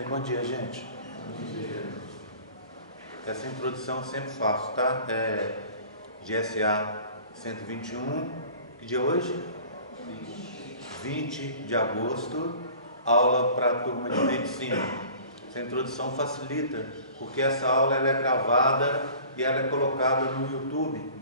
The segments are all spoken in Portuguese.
Bom dia, gente. Essa introdução eu sempre faço, tá? GSA 121, que dia é hoje? 20 de agosto, aula para a turma de medicina. Essa introdução facilita, porque essa aula ela é gravada e ela é colocada no YouTube.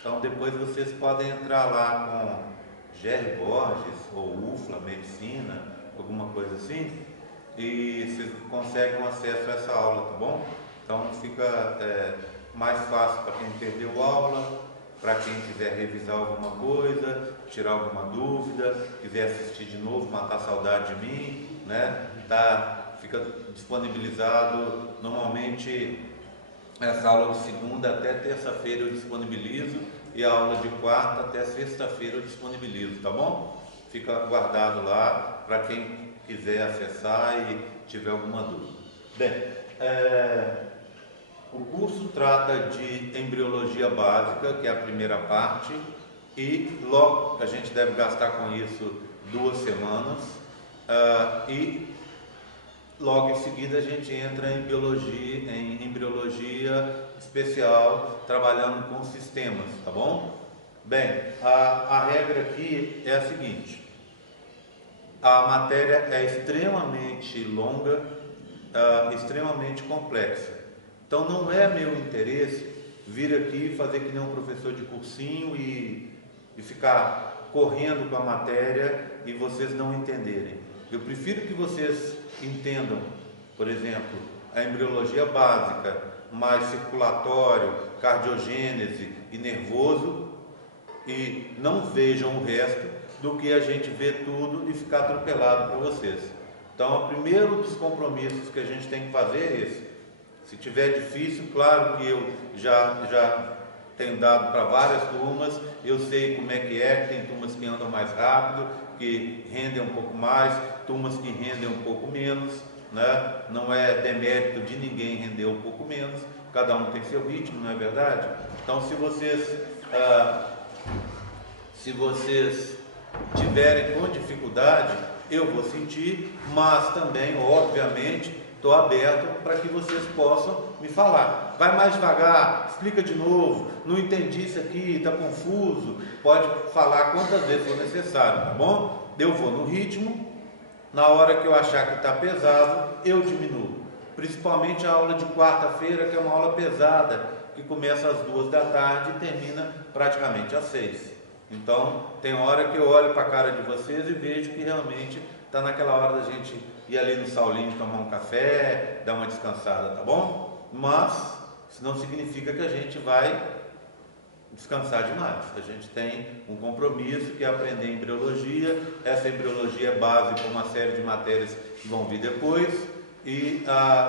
Então depois vocês podem entrar lá com Jerry Borges ou UFLA, Medicina, alguma coisa assim, e vocês conseguem acesso a essa aula, tá bom? Então fica mais fácil para quem perdeu aula, para quem quiser revisar alguma coisa, tirar alguma dúvida, quiser assistir de novo, matar saudade de mim, né? Fica disponibilizado. Normalmente essa aula de segunda até terça-feira eu disponibilizo e a aula de quarta até sexta-feira eu disponibilizo, tá bom? Fica guardado lá para quem quiser acessar e tiver alguma dúvida. Bem, o curso trata de embriologia básica, que é a primeira parte, e logo a gente deve gastar com isso 2 semanas, e logo em seguida a gente entra em embriologia especial, trabalhando com sistemas, tá bom? Bem, a regra aqui é a seguinte: a matéria é extremamente longa, extremamente complexa. Então não é meu interesse vir aqui e fazer que nem um professor de cursinho e ficar correndo com a matéria e vocês não entenderem. Eu prefiro que vocês entendam, por exemplo, a embriologia básica, mais circulatório, cardiogênese e nervoso, e não vejam o resto, do que a gente ver tudo e ficar atropelado para vocês. Então, o primeiro dos compromissos que a gente tem que fazer é esse. Se tiver difícil, claro que eu já tenho dado para várias turmas, eu sei como é que tem turmas que andam mais rápido, que rendem um pouco mais, turmas que rendem um pouco menos, né? Não é demérito de ninguém render um pouco menos, cada um tem seu ritmo, não é verdade? Então, se vocês tiverem com dificuldade, eu vou sentir, mas também, obviamente, estou aberto para que vocês possam me falar. Vai mais devagar, explica de novo, não entendi isso aqui, está confuso, pode falar quantas vezes for necessário, tá bom? Eu vou no ritmo, na hora que eu achar que está pesado, eu diminuo. Principalmente a aula de quarta-feira, que é uma aula pesada, que começa às 2 da tarde e termina praticamente às 6. Então, tem hora que eu olho para a cara de vocês e vejo que realmente está naquela hora da gente ir ali no saulinho tomar um café, dar uma descansada, tá bom? Mas isso não significa que a gente vai descansar demais. A gente tem um compromisso que é aprender embriologia. Essa embriologia é base para uma série de matérias que vão vir depois, e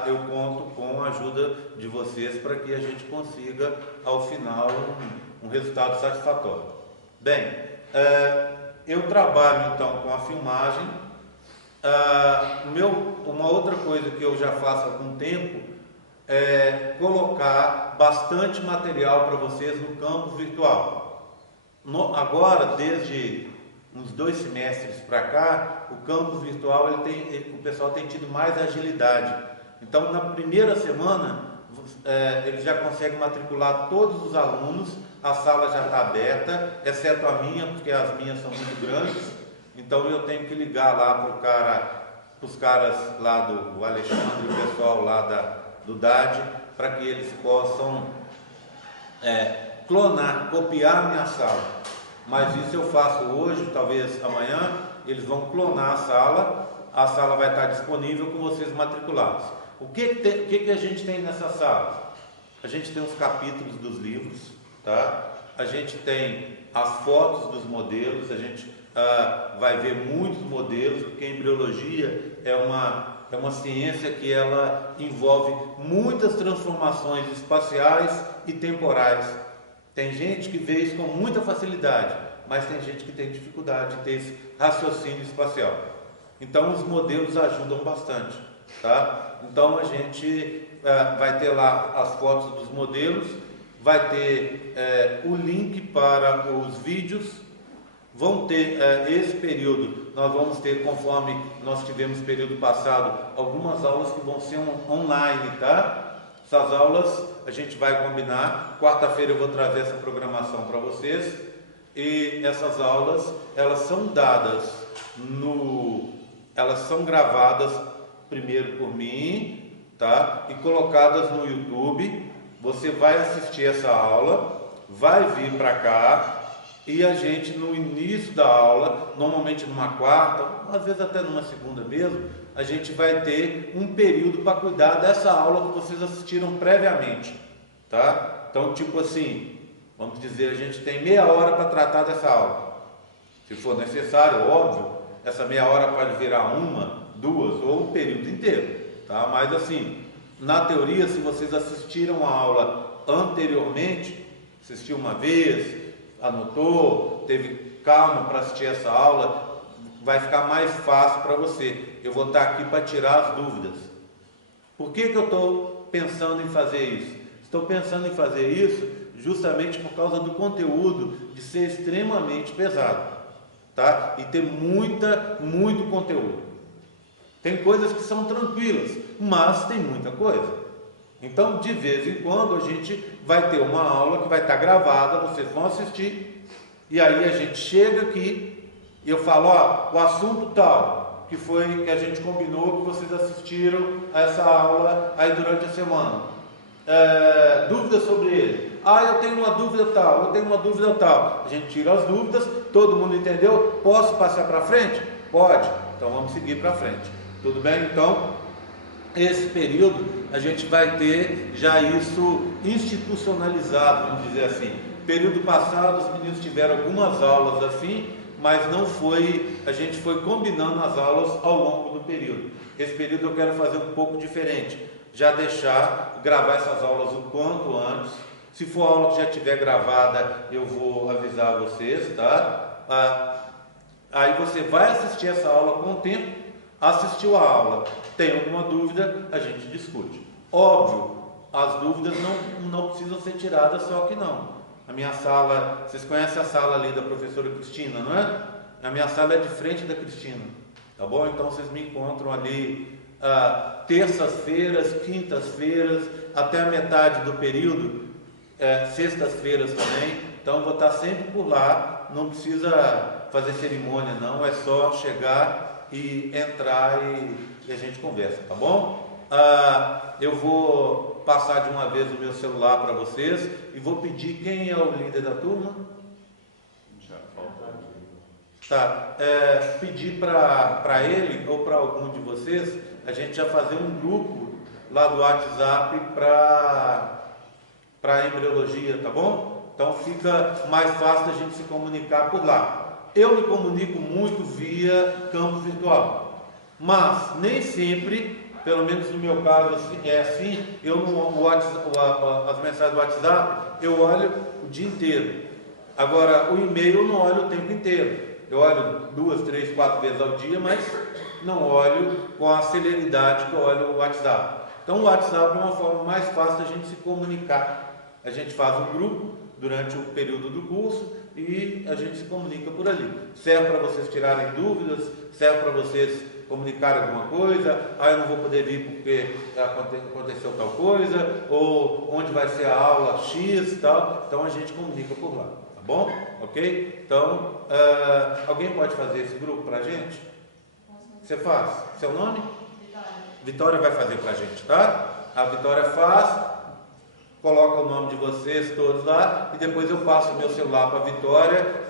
eu conto com a ajuda de vocês para que a gente consiga ao final um resultado satisfatório. Bem, eu trabalho então com a filmagem. Uma outra coisa que eu já faço há algum tempo é colocar bastante material para vocês no campus virtual. Agora, desde uns 2 semestres para cá, o campus virtual o pessoal tem tido mais agilidade. Então, na primeira semana, eles já conseguem matricular todos os alunos. A sala já está aberta, exceto a minha, porque as minhas são muito grandes. Então eu tenho que ligar lá para os caras lá do Alexandre, o pessoal lá do DAD, para que eles possam clonar, copiar a minha sala. Mas isso eu faço hoje, talvez amanhã, eles vão clonar a sala vai estar disponível com vocês matriculados. O que a gente tem nessa sala? A gente tem os capítulos dos livros, tá? A gente tem as fotos dos modelos, a gente vai ver muitos modelos, porque a embriologia é uma ciência que ela envolve muitas transformações espaciais e temporais. Tem gente que vê isso com muita facilidade, mas tem gente que tem dificuldade de ter esse raciocínio espacial. Então os modelos ajudam bastante, tá? Então a gente vai ter lá as fotos dos modelos, vai ter o link para os vídeos vão ter esse período, nós vamos ter, conforme nós tivemos período passado, algumas aulas que vão ser online, tá? Essas aulas a gente vai combinar, quarta-feira eu vou trazer essa programação para vocês, e essas aulas, elas são dadas elas são gravadas primeiro por mim, tá? E colocadas no YouTube. Você vai assistir essa aula, vai vir para cá, e a gente no início da aula, normalmente numa quarta, às vezes até numa segunda mesmo, a gente vai ter um período para cuidar dessa aula que vocês assistiram previamente, tá? Então, tipo assim, vamos dizer, a gente tem meia hora para tratar dessa aula. Se for necessário, óbvio, essa meia hora pode virar uma, duas ou um período inteiro, tá? Mas assim, na teoria, se vocês assistiram a aula anteriormente, assistiu uma vez, anotou, teve calma para assistir essa aula, vai ficar mais fácil para você. Eu vou estar aqui para tirar as dúvidas. Por que eu estou pensando em fazer isso? Estou pensando em fazer isso justamente por causa do conteúdo de ser extremamente pesado, tá? E ter muito conteúdo. Tem coisas que são tranquilas, mas tem muita coisa. Então, de vez em quando, a gente vai ter uma aula que vai estar gravada, vocês vão assistir, e aí a gente chega aqui e eu falo, ó, o assunto tal, que foi que a gente combinou, que vocês assistiram a essa aula aí durante a semana. Dúvidas sobre ele? Eu tenho uma dúvida tal, eu tenho uma dúvida tal. A gente tira as dúvidas, todo mundo entendeu? Posso passar para frente? Pode. Então vamos seguir para frente. Tudo bem? Então, esse período a gente vai ter já isso institucionalizado, vamos dizer assim. Período passado os meninos tiveram algumas aulas assim, mas não foi, a gente foi combinando as aulas ao longo do período. Esse período eu quero fazer um pouco diferente, já deixar, gravar essas aulas o quanto antes. Se for aula que já estiver gravada, eu vou avisar vocês, tá? Aí você vai assistir essa aula com o tempo, assistiu a aula, tem alguma dúvida, a gente discute. Óbvio, as dúvidas não precisam ser tiradas só que não. A minha sala, vocês conhecem a sala ali da professora Cristina, não é? A minha sala é de frente da Cristina, tá bom? Então vocês me encontram ali terças-feiras, quintas-feiras, até a metade do período, sextas-feiras também. Então eu vou estar sempre por lá, não precisa fazer cerimônia não, é só chegar e entrar e a gente conversa, tá bom? Eu vou passar de uma vez o meu celular para vocês e vou pedir quem é o líder da turma. Já falta. Tá, pedir para ele ou para algum de vocês a gente já fazer um grupo lá do WhatsApp para embriologia, tá bom? Então fica mais fácil a gente se comunicar por lá. Eu me comunico muito via campo virtual, mas nem sempre, pelo menos no meu caso é assim, eu as mensagens do WhatsApp eu olho o dia inteiro. Agora o e-mail eu não olho o tempo inteiro. Eu olho 2, 3, 4 vezes ao dia, mas não olho com a celeridade que eu olho o WhatsApp. Então o WhatsApp é uma forma mais fácil da gente se comunicar. A gente faz um grupo durante o período do curso e a gente se comunica por ali. Serve para vocês tirarem dúvidas, serve para vocês comunicarem alguma coisa. Eu não vou poder vir porque aconteceu tal coisa, ou onde vai ser a aula X e tal. Então a gente comunica por lá, tá bom? Ok? Então, alguém pode fazer esse grupo para a gente? Você faz? Seu nome? Vitória vai fazer para a gente, tá? A Vitória faz, coloca o nome de vocês todos lá e depois eu passo o meu celular para a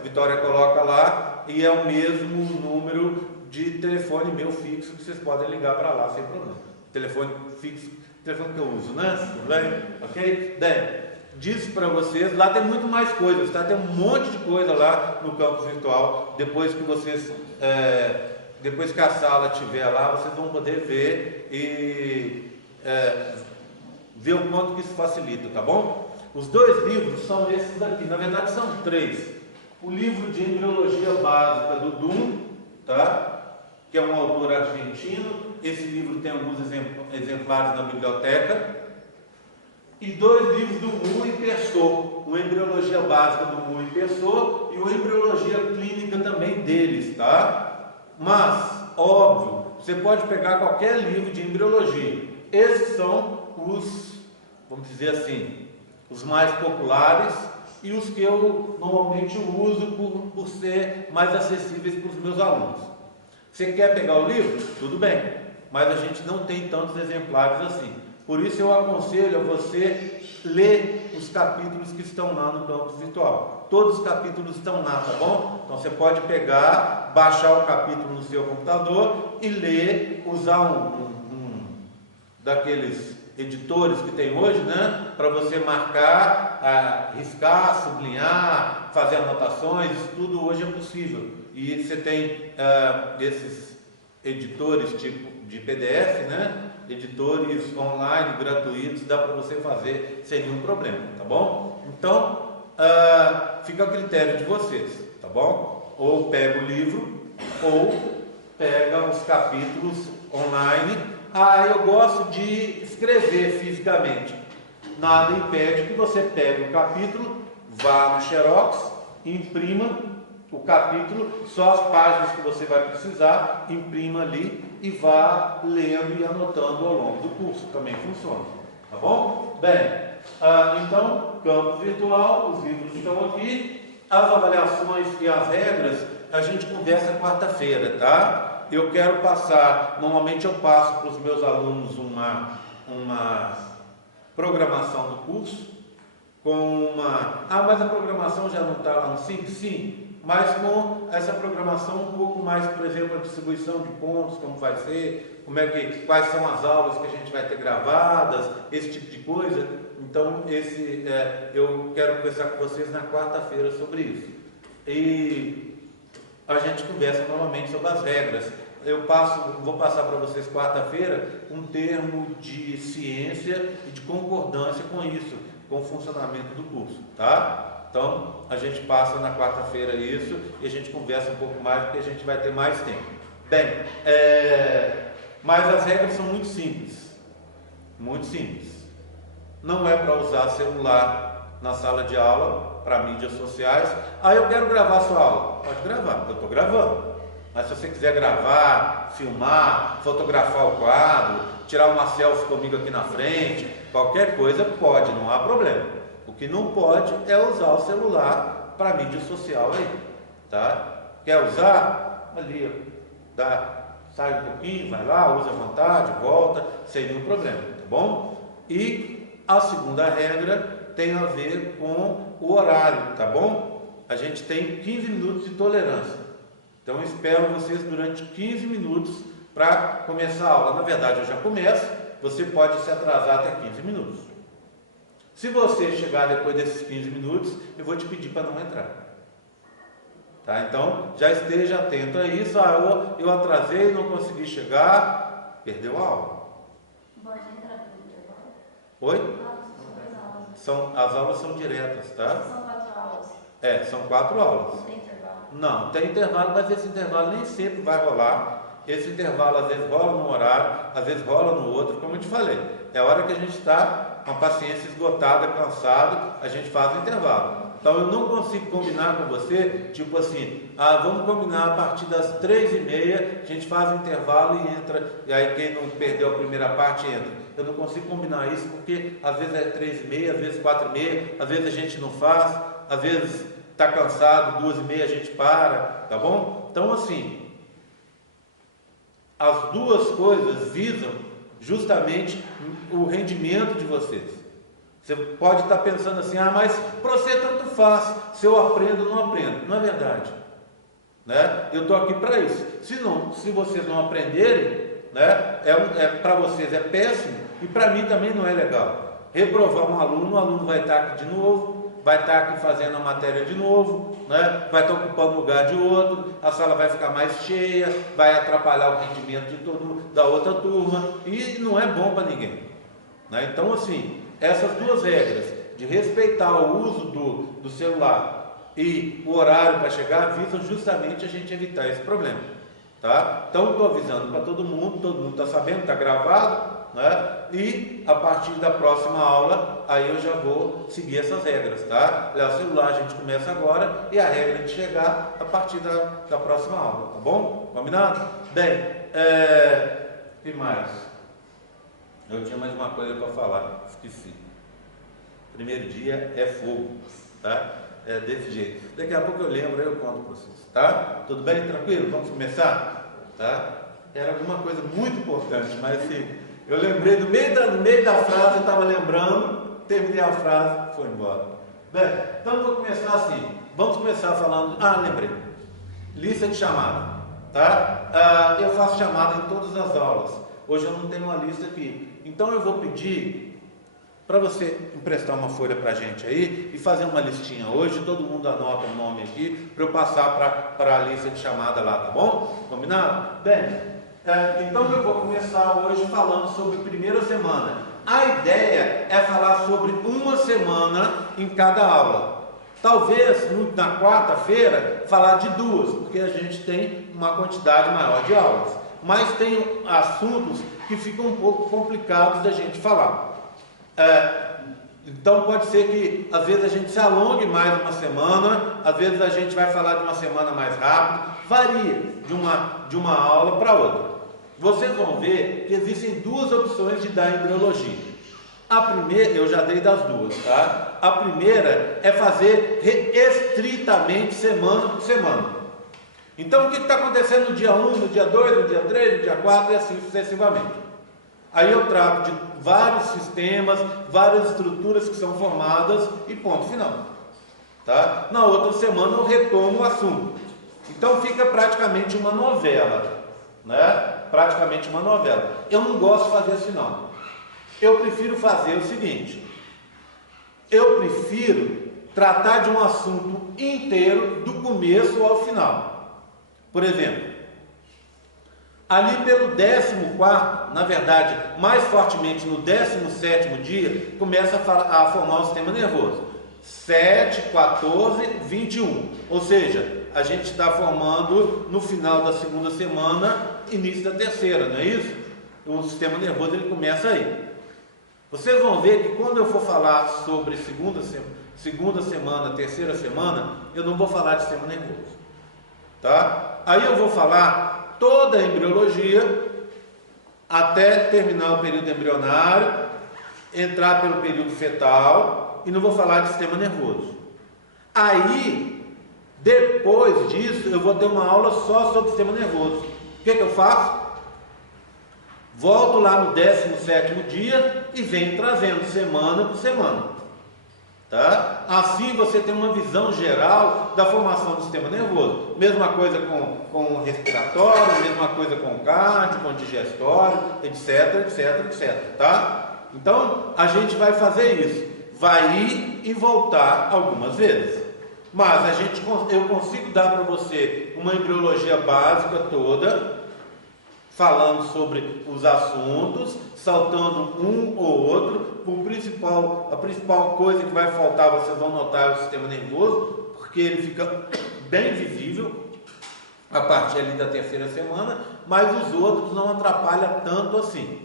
Vitória coloca lá e é o mesmo número de telefone meu fixo que vocês podem ligar para lá sem problema. Telefone fixo, telefone que eu uso, né? Tudo bem? Ok? Disse para vocês, lá tem muito mais coisas, tá? Tem um monte de coisa lá no campus virtual. Depois que a sala estiver lá, vocês vão poder ver e ver o quanto que isso facilita, tá bom? Os 2 livros são esses daqui, na verdade são 3. O livro de embriologia básica do Dum, tá? Que é um autor argentino. Esse livro tem alguns exemplares na biblioteca. e 2 livros do Mu e Pessoa, o Embriologia Básica do Mu e Pessoa e o Embriologia Clínica também deles, tá? Mas, óbvio, você pode pegar qualquer livro de embriologia. Esses são os, vamos dizer assim, os mais populares e os que eu normalmente uso por ser mais acessíveis para os meus alunos. Você quer pegar o livro? Tudo bem, mas a gente não tem tantos exemplares assim. Por isso eu aconselho a você ler os capítulos que estão lá no campus virtual. Todos os capítulos estão lá, tá bom? Então você pode pegar, baixar o capítulo no seu computador e ler, usar um daqueles editores que tem hoje, né? Para você marcar, riscar, sublinhar, fazer anotações, isso tudo hoje é possível. E você tem esses editores tipo de PDF, né? Editores online gratuitos, dá para você fazer sem nenhum problema, tá bom? Então, fica a critério de vocês, tá bom? Ou pega o livro, ou pega os capítulos online. Eu gosto de escrever fisicamente. Nada impede que você pegue o capítulo, vá no Xerox, imprima o capítulo, só as páginas que você vai precisar, imprima ali e vá lendo e anotando ao longo do curso, também funciona, tá bom? Bem, então, campus virtual, os livros estão aqui, as avaliações e as regras, a gente conversa quarta-feira, tá? Eu quero passar, normalmente eu passo para os meus alunos uma programação do curso, com mas a programação já não está lá no SIM? Sim, mas com essa programação um pouco mais, por exemplo, a distribuição de pontos, como vai ser, quais são as aulas que a gente vai ter gravadas, esse tipo de coisa. Então, eu quero conversar com vocês na quarta-feira sobre isso. E a gente conversa novamente sobre as regras. Vou passar para vocês quarta-feira um termo de ciência e de concordância com isso, com o funcionamento do curso, tá? Então, a gente passa na quarta-feira isso e a gente conversa um pouco mais, porque a gente vai ter mais tempo. Bem, mas as regras são muito simples. Muito simples. Não é para usar celular na sala de aula, para mídias sociais. Eu quero gravar a sua aula. Pode gravar, eu estou gravando. Mas se você quiser gravar, filmar, fotografar o quadro, tirar uma selfie comigo aqui na frente, qualquer coisa pode, não há problema. O que não pode é usar o celular para mídia social aí, tá? Quer usar? Ali, sai um pouquinho, vai lá, usa à vontade, volta, sem nenhum problema, tá bom? E a segunda regra tem a ver com o horário, tá bom? A gente tem 15 minutos de tolerância. Então eu espero vocês durante 15 minutos para começar a aula. Na verdade eu já começo, você pode se atrasar até 15 minutos. Se você chegar depois desses 15 minutos, eu vou te pedir para não entrar. Tá? Então já esteja atento a isso. Eu atrasei, não consegui chegar, perdeu a aula. Pode entrar no intervalo? Oi? São 2 aulas. As aulas são diretas, tá? São 4 aulas. São 4 aulas. Não tem intervalo? Não, tem intervalo, mas esse intervalo nem sempre vai rolar. Esse intervalo às vezes rola num horário, às vezes rola no outro, como eu te falei. É a hora que a gente está com a paciência esgotada, cansado, a gente faz o intervalo. Então eu não consigo combinar com você, tipo assim, vamos combinar a partir das 3h30, a gente faz o intervalo e entra, e aí quem não perdeu a primeira parte entra. Eu não consigo combinar isso porque às vezes é 3h30, às vezes 4h30, às vezes a gente não faz, às vezes está cansado, 2h30 a gente para, tá bom? Então assim, as duas coisas visam justamente o rendimento de vocês. Você pode estar pensando assim, mas para você tanto faz, se eu aprendo ou não aprendo. Não é verdade, né? Eu estou aqui para isso. Se vocês não aprenderem, né, para vocês é péssimo e para mim também não é legal. Reprovar um aluno, o aluno vai estar aqui de novo, vai estar aqui fazendo a matéria de novo, né? Vai estar ocupando o lugar de outro, a sala vai ficar mais cheia, vai atrapalhar o rendimento da outra turma e não é bom para ninguém, né? Então assim, essas duas regras de respeitar o uso do celular e o horário para chegar visam justamente a gente evitar esse problema, tá? Então estou avisando para todo mundo está sabendo, está gravado, né? E a partir da próxima aula, aí eu já vou seguir essas regras, tá? O celular a gente começa agora e a regra é de chegar a partir da próxima aula, tá bom? Combinado? Bem, e mais? Eu tinha mais uma coisa para falar, esqueci. Primeiro dia é fogo, tá? É desse jeito. Daqui a pouco eu lembro, aí eu conto para vocês, tá? Tudo bem? Tranquilo? Vamos começar? Tá? Era alguma coisa muito importante, mas assim, eu lembrei no meio da frase, eu estava lembrando, terminei a frase, foi embora. Bem, então vou começar assim. Vamos começar falando. Lembrei. Lista de chamada, tá? Eu faço chamada em todas as aulas. Hoje eu não tenho uma lista aqui. Então eu vou pedir para você emprestar uma folha para a gente aí e fazer uma listinha hoje, todo mundo anota o nome aqui para eu passar para a lista de chamada lá, tá bom? Combinado? Bem, então eu vou começar hoje falando sobre a primeira semana. A ideia é falar sobre uma semana em cada aula. Talvez na quarta-feira falar de duas, porque a gente tem uma quantidade maior de aulas. Mas tem assuntos que ficam um pouco complicados da gente falar. Então pode ser que às vezes a gente se alongue mais uma semana, às vezes a gente vai falar de uma semana mais rápido, varia de uma aula para outra. Vocês vão ver que existem duas opções de dar embriologia. A primeira, eu já dei das duas, tá? A primeira é fazer estritamente semana por semana. Então o que está acontecendo no dia 1, no dia 2, no dia 3, no dia 4 e assim sucessivamente. Aí eu trato de vários sistemas, várias estruturas que são formadas e ponto final. Tá? Na outra semana eu retomo o assunto. Então fica praticamente uma novela, né? Praticamente uma novela. Eu não gosto de fazer assim não. Eu prefiro fazer o seguinte. Eu prefiro tratar de um assunto inteiro do começo ao final. Por exemplo, ali pelo 14º, na verdade, mais fortemente no 17º dia, começa a formar o sistema nervoso. 7, 14, 21. Ou seja, a gente está formando no final da segunda semana, início da terceira, não é isso? O sistema nervoso ele começa aí. Vocês vão ver que quando eu for falar sobre segunda semana, terceira semana, eu não vou falar de sistema nervoso. Tá? Aí eu vou falar toda a embriologia até terminar o período embrionário, entrar pelo período fetal e não vou falar de sistema nervoso. Aí, depois disso, eu vou ter uma aula só sobre sistema nervoso. O que eu faço? Volto lá no 17º dia e venho trazendo semana por semana. Tá? Assim você tem uma visão geral da formação do sistema nervoso. Mesma coisa com o respiratório, mesma coisa com o cardio, com o digestório, etc, etc, etc. Tá? Então a gente vai fazer isso. Vai ir e voltar algumas vezes. Mas eu consigo dar para você uma embriologia básica toda, falando sobre os assuntos, saltando um ou outro. A principal coisa que vai faltar, vocês vão notar, é o sistema nervoso, porque ele fica bem visível a partir ali da terceira semana, mas os outros não atrapalham tanto assim.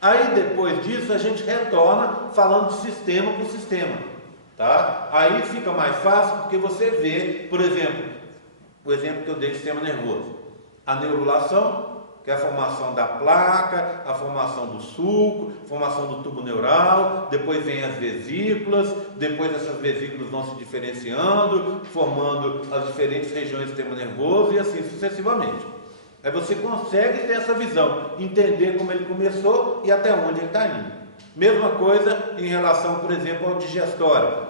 Aí depois disso a gente retorna falando de sistema por sistema, tá? Aí fica mais fácil porque você vê, por exemplo, o exemplo que eu dei de sistema nervoso, a neurulação, que é a formação da placa, a formação do sulco, formação do tubo neural, depois vem as vesículas, depois essas vesículas vão se diferenciando, formando as diferentes regiões do sistema nervoso e assim sucessivamente. Aí você consegue ter essa visão, entender como ele começou e até onde ele está indo. Mesma coisa em relação, por exemplo, ao digestório.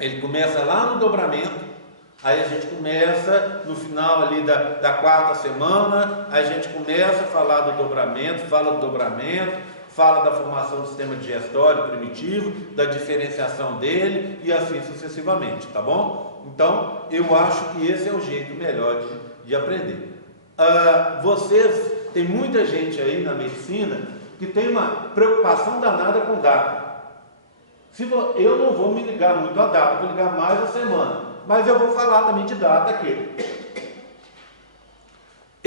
Ele começa lá no dobramento. Aí a gente começa no final ali da quarta semana, a gente começa a falar do dobramento, fala do dobramento, fala da formação do sistema digestório primitivo, da diferenciação dele e assim sucessivamente, tá bom? Então, eu acho que esse é o jeito melhor de aprender. Tem muita gente aí na medicina que tem uma preocupação danada com data. Eu não vou me ligar muito a data, vou ligar mais a semana. Mas eu vou falar também de data aqui.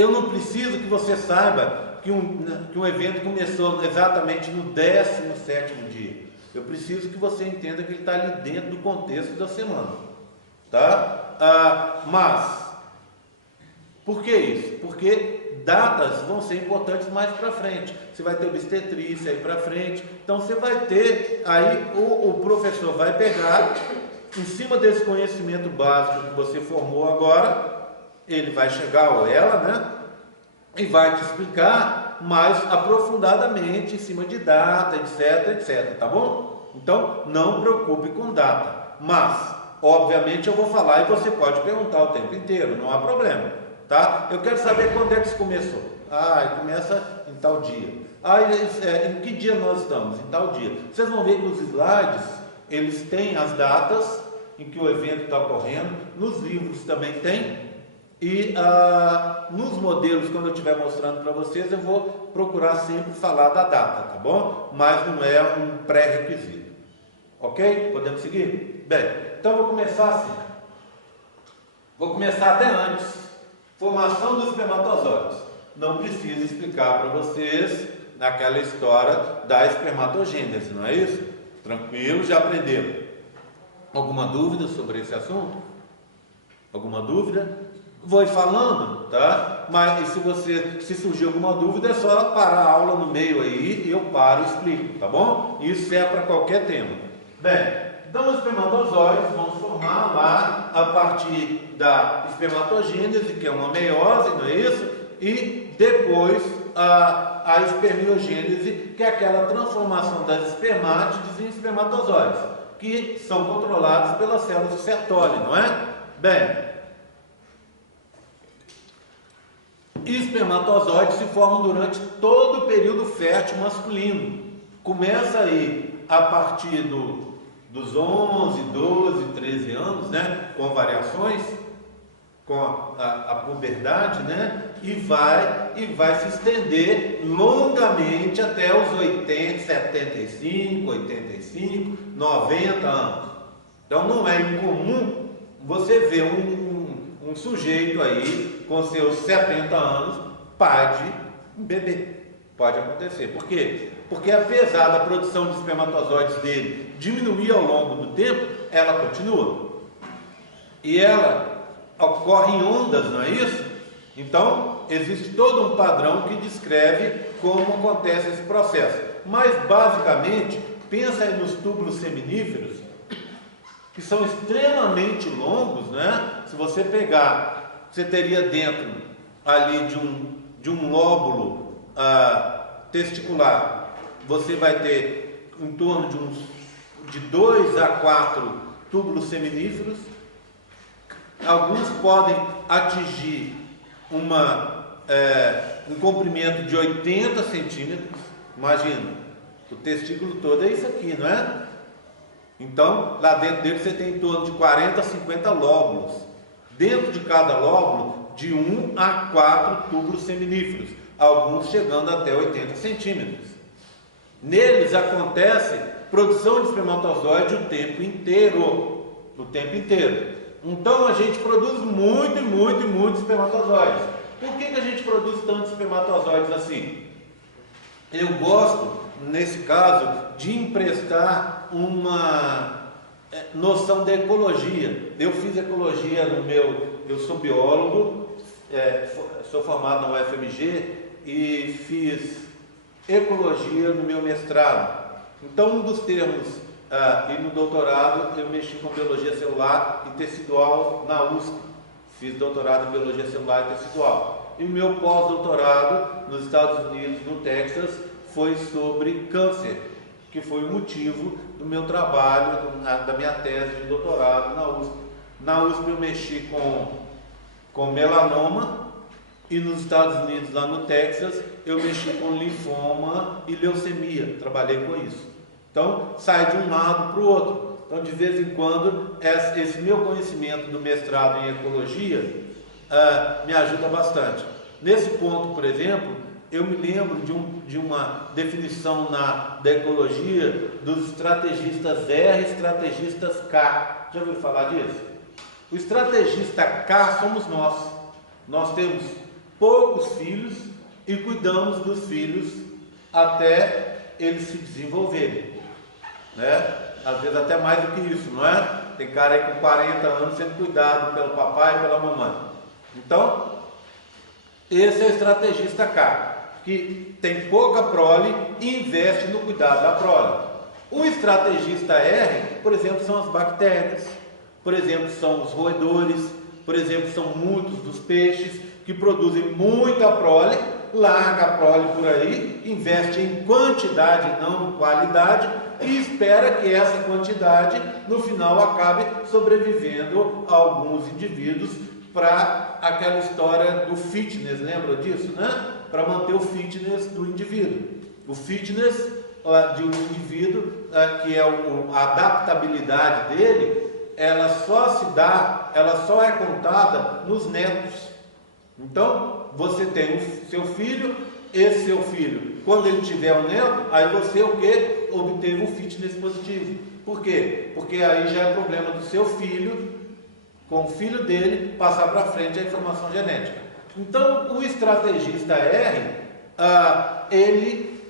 Eu não preciso que você saiba que um evento começou exatamente no 17º dia. Eu preciso que você entenda que ele está ali dentro do contexto da semana. Tá? Mas, por que isso? Porque datas vão ser importantes mais para frente. Você vai ter obstetrícia aí para frente. Então você vai ter aí, o professor vai pegar, em cima desse conhecimento básico que você formou agora, ele vai chegar, ou ela, né? E vai te explicar mais aprofundadamente, em cima de data, etc, etc, tá bom? Então, não preocupe com data. Mas, obviamente, eu vou falar e você pode perguntar o tempo inteiro, não há problema, tá? Eu quero saber quando é que isso começou. Começa em tal dia. Em que dia nós estamos? Em tal dia. Vocês vão ver que os slides, eles têm as datas em que o evento está ocorrendo. Nos livros também tem. E nos modelos, quando eu estiver mostrando para vocês, eu vou procurar sempre falar da data, tá bom? Mas não é um pré-requisito. Ok? Podemos seguir? Bem, então eu vou começar assim. Vou começar até antes. Formação dos espermatozoides. Não preciso explicar para vocês naquela história da espermatogênese, não é isso? Tranquilo, já aprenderam. Alguma dúvida sobre esse assunto? Alguma dúvida? Vou falando, tá? Mas se surgir alguma dúvida, é só parar a aula no meio aí e eu paro e explico, tá bom? Isso é para qualquer tema. Bem, então os espermatozoides vão se formar lá a partir da espermatogênese, que é uma meiose, não é isso? E depois a espermiogênese, que é aquela transformação das espermátides em espermatozoides, que são controlados pelas células de Sertoli, não é? Bem, espermatozoides se formam durante todo o período fértil masculino. Começa aí a partir dos 11, 12, 13 anos, né? Com variações, com a puberdade, né? E vai se estender longamente até os 80, 75, 85, 90 anos. Então não é incomum você ver um sujeito aí com seus 70 anos, pai de um bebê. Pode acontecer. Por quê? Porque apesar da produção de espermatozoides dele diminuir ao longo do tempo, ela continua. E ela ocorre em ondas, não é isso? Então, existe todo um padrão que descreve como acontece esse processo. Mas, basicamente, pensa aí nos túbulos seminíferos, que são extremamente longos, né? Se você pegar, você teria dentro ali de um lóbulo testicular, você vai ter em torno de 2 a 4 túbulos seminíferos. Alguns podem atingir um comprimento de 80 centímetros. Imagina, o testículo todo é isso aqui, não é? Então, lá dentro dele você tem em torno de 40 a 50 lóbulos. Dentro de cada lóbulo, de 1 a 4 túbulos seminíferos, alguns chegando até 80 centímetros. Neles acontece produção de espermatozoide o tempo inteiro. O tempo inteiro. Então a gente produz muito espermatozoides. Por que a gente produz tantos espermatozoides assim? Eu gosto, nesse caso, de emprestar uma noção da ecologia. Eu fiz ecologia eu sou biólogo, sou formado na UFMG e fiz ecologia no meu mestrado. Então, um dos termos, e no doutorado, eu mexi com biologia celular e tecidual na USP. Fiz doutorado em biologia celular e tecidual. E o meu pós-doutorado nos Estados Unidos, no Texas, foi sobre câncer, que foi o motivo do meu trabalho, da minha tese de doutorado na USP. Na USP eu mexi com melanoma e nos Estados Unidos, lá no Texas, eu mexi com linfoma e leucemia, trabalhei com isso. Então, sai de um lado para o outro. Então, de vez em quando, esse meu conhecimento do mestrado em ecologia me ajuda bastante. Nesse ponto, por exemplo, eu me lembro de uma definição da ecologia dos estrategistas R e estrategistas K. Já ouviu falar disso? O estrategista K somos nós. Nós temos poucos filhos e cuidamos dos filhos até eles se desenvolverem, né? Às vezes até mais do que isso, não é? Tem cara aí com 40 anos sendo cuidado pelo papai e pela mamãe. Então, esse é o estrategista K, que tem pouca prole e investe no cuidado da prole. O estrategista R, por exemplo, são as bactérias, por exemplo, são os roedores, por exemplo, são muitos dos peixes que produzem muita prole, larga a prole por aí, investe em quantidade, não em qualidade, e espera que essa quantidade, no final, acabe sobrevivendo a alguns indivíduos para aquela história do fitness, lembra disso, né? Para manter o fitness do indivíduo. O fitness de um indivíduo, que é a adaptabilidade dele, ela só é contada nos netos. Então, você tem o seu filho, esse seu filho, quando ele tiver um neto, aí você o que? Obteve um fitness positivo. Por quê? Porque aí já é problema do seu filho, com o filho dele, passar para frente a informação genética. Então, o estrategista R, ele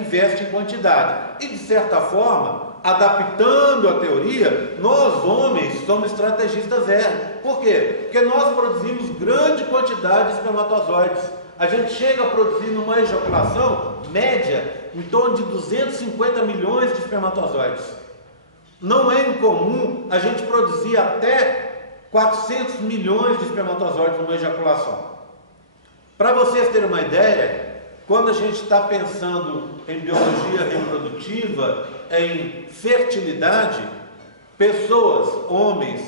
investe em quantidade. E, de certa forma, adaptando a teoria, nós homens somos estrategistas R. Por quê? Porque nós produzimos grande quantidade de espermatozoides. A gente chega a produzir numa ejaculação média em torno de 250 milhões de espermatozoides. Não é incomum a gente produzir até 400 milhões de espermatozoides numa ejaculação. Para vocês terem uma ideia, quando a gente está pensando em biologia reprodutiva, em fertilidade, pessoas, homens,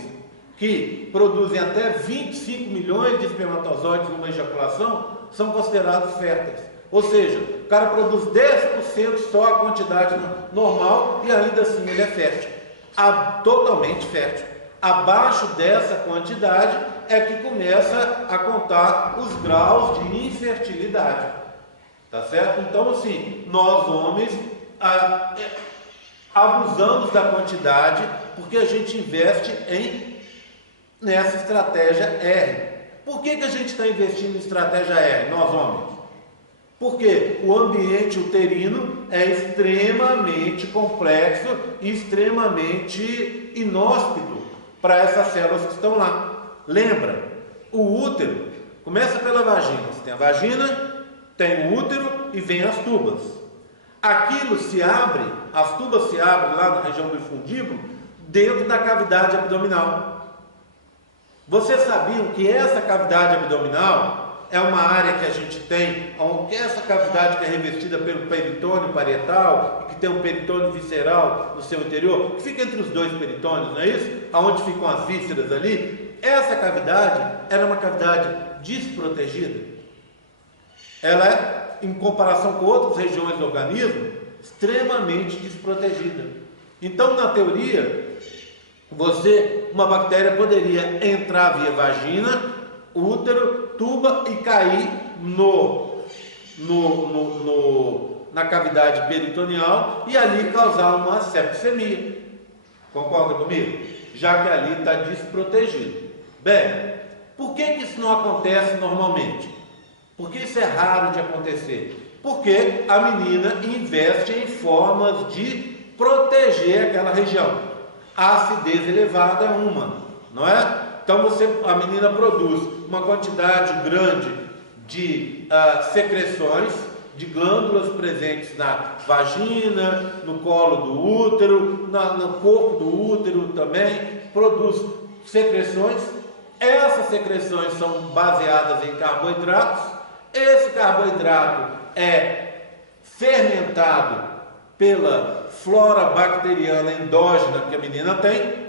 que produzem até 25 milhões de espermatozoides numa ejaculação, são considerados férteis. Ou seja, o cara produz 10% só a quantidade normal e ainda assim ele é fértil. Totalmente fértil. Abaixo dessa quantidade é que começa a contar os graus de infertilidade. Tá certo? Então, assim, nós homens abusamos da quantidade porque a gente investe nessa estratégia R. Por que a gente está investindo em estratégia R, nós homens? Porque o ambiente uterino é extremamente complexo e extremamente inóspito para essas células que estão lá. Lembra, o útero começa pela vagina. Você tem a vagina, tem o útero e vem as tubas. Aquilo se abre, as tubas se abrem lá na região do infundíbulo, dentro da cavidade abdominal. Vocês sabiam que essa cavidade abdominal é uma área que a gente tem, essa cavidade que é revestida pelo peritônio parietal, e que tem um peritônio visceral no seu interior, que fica entre os dois peritônios, não é isso? Aonde ficam as vísceras ali. Essa cavidade era uma cavidade desprotegida. Ela é, em comparação com outras regiões do organismo, extremamente desprotegida. Então, na teoria, uma bactéria poderia entrar via vagina, útero, tuba e cair na cavidade peritoneal e ali causar uma septicemia. Concorda comigo? Já que ali está desprotegido. Bem, por que isso não acontece normalmente? Porque isso é raro de acontecer. Porque a menina investe em formas de proteger aquela região. A acidez elevada é uma, não é? Então a menina produz uma quantidade grande de secreções, de glândulas presentes na vagina, no colo do útero, no corpo do útero também, produz secreções. Essas secreções são baseadas em carboidratos. Esse carboidrato é fermentado pela flora bacteriana endógena que a menina tem,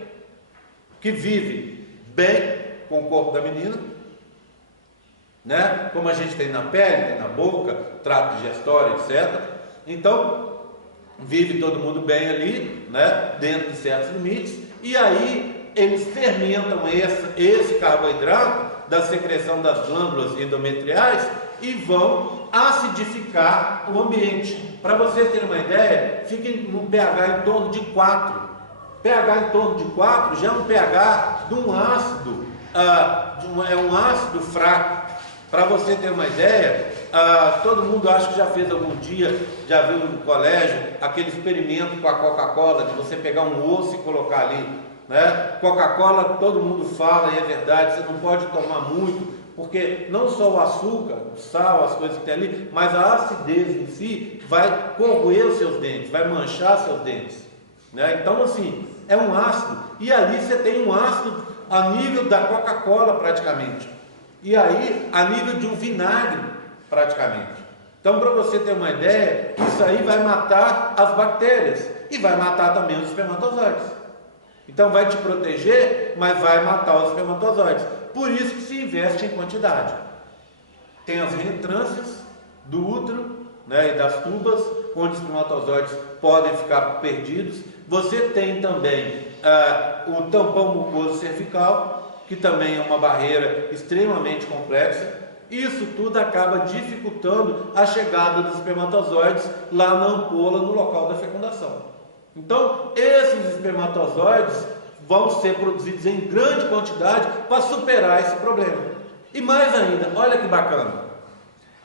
que vive bem com o corpo da menina, né? Como a gente tem na pele, tem na boca, trato digestório, etc. Então, vive todo mundo bem ali, né? Dentro de certos limites, e aí eles fermentam esse carboidrato da secreção das glândulas endometriais e vão acidificar o ambiente. Para vocês terem uma ideia, fica num pH em torno de 4. pH em torno de 4 já é um pH de um ácido, é um ácido fraco. Para você ter uma ideia, todo mundo acha que já fez algum dia, já viu no colégio, aquele experimento com a Coca-Cola, de você pegar um osso e colocar ali, né? Coca-Cola, todo mundo fala, e é verdade, você não pode tomar muito, porque não só o açúcar, o sal, as coisas que tem ali, mas a acidez em si vai corroer os seus dentes, vai manchar seus dentes, né? Então assim, é um ácido, e ali você tem um ácido a nível da Coca-Cola praticamente, e aí a nível de um vinagre praticamente. Então, para você ter uma ideia, isso aí vai matar as bactérias e vai matar também os espermatozoides. Então vai te proteger, mas vai matar os espermatozoides. Por isso que se investe em quantidade. Tem as reentrâncias do útero, né, e das tubas, onde os espermatozoides podem ficar perdidos. Você tem também o tampão mucoso cervical, que também é uma barreira extremamente complexa. Isso tudo acaba dificultando a chegada dos espermatozoides lá na ampola, no local da fecundação. Então, esses espermatozoides vão ser produzidos em grande quantidade para superar esse problema. E mais ainda, olha que bacana,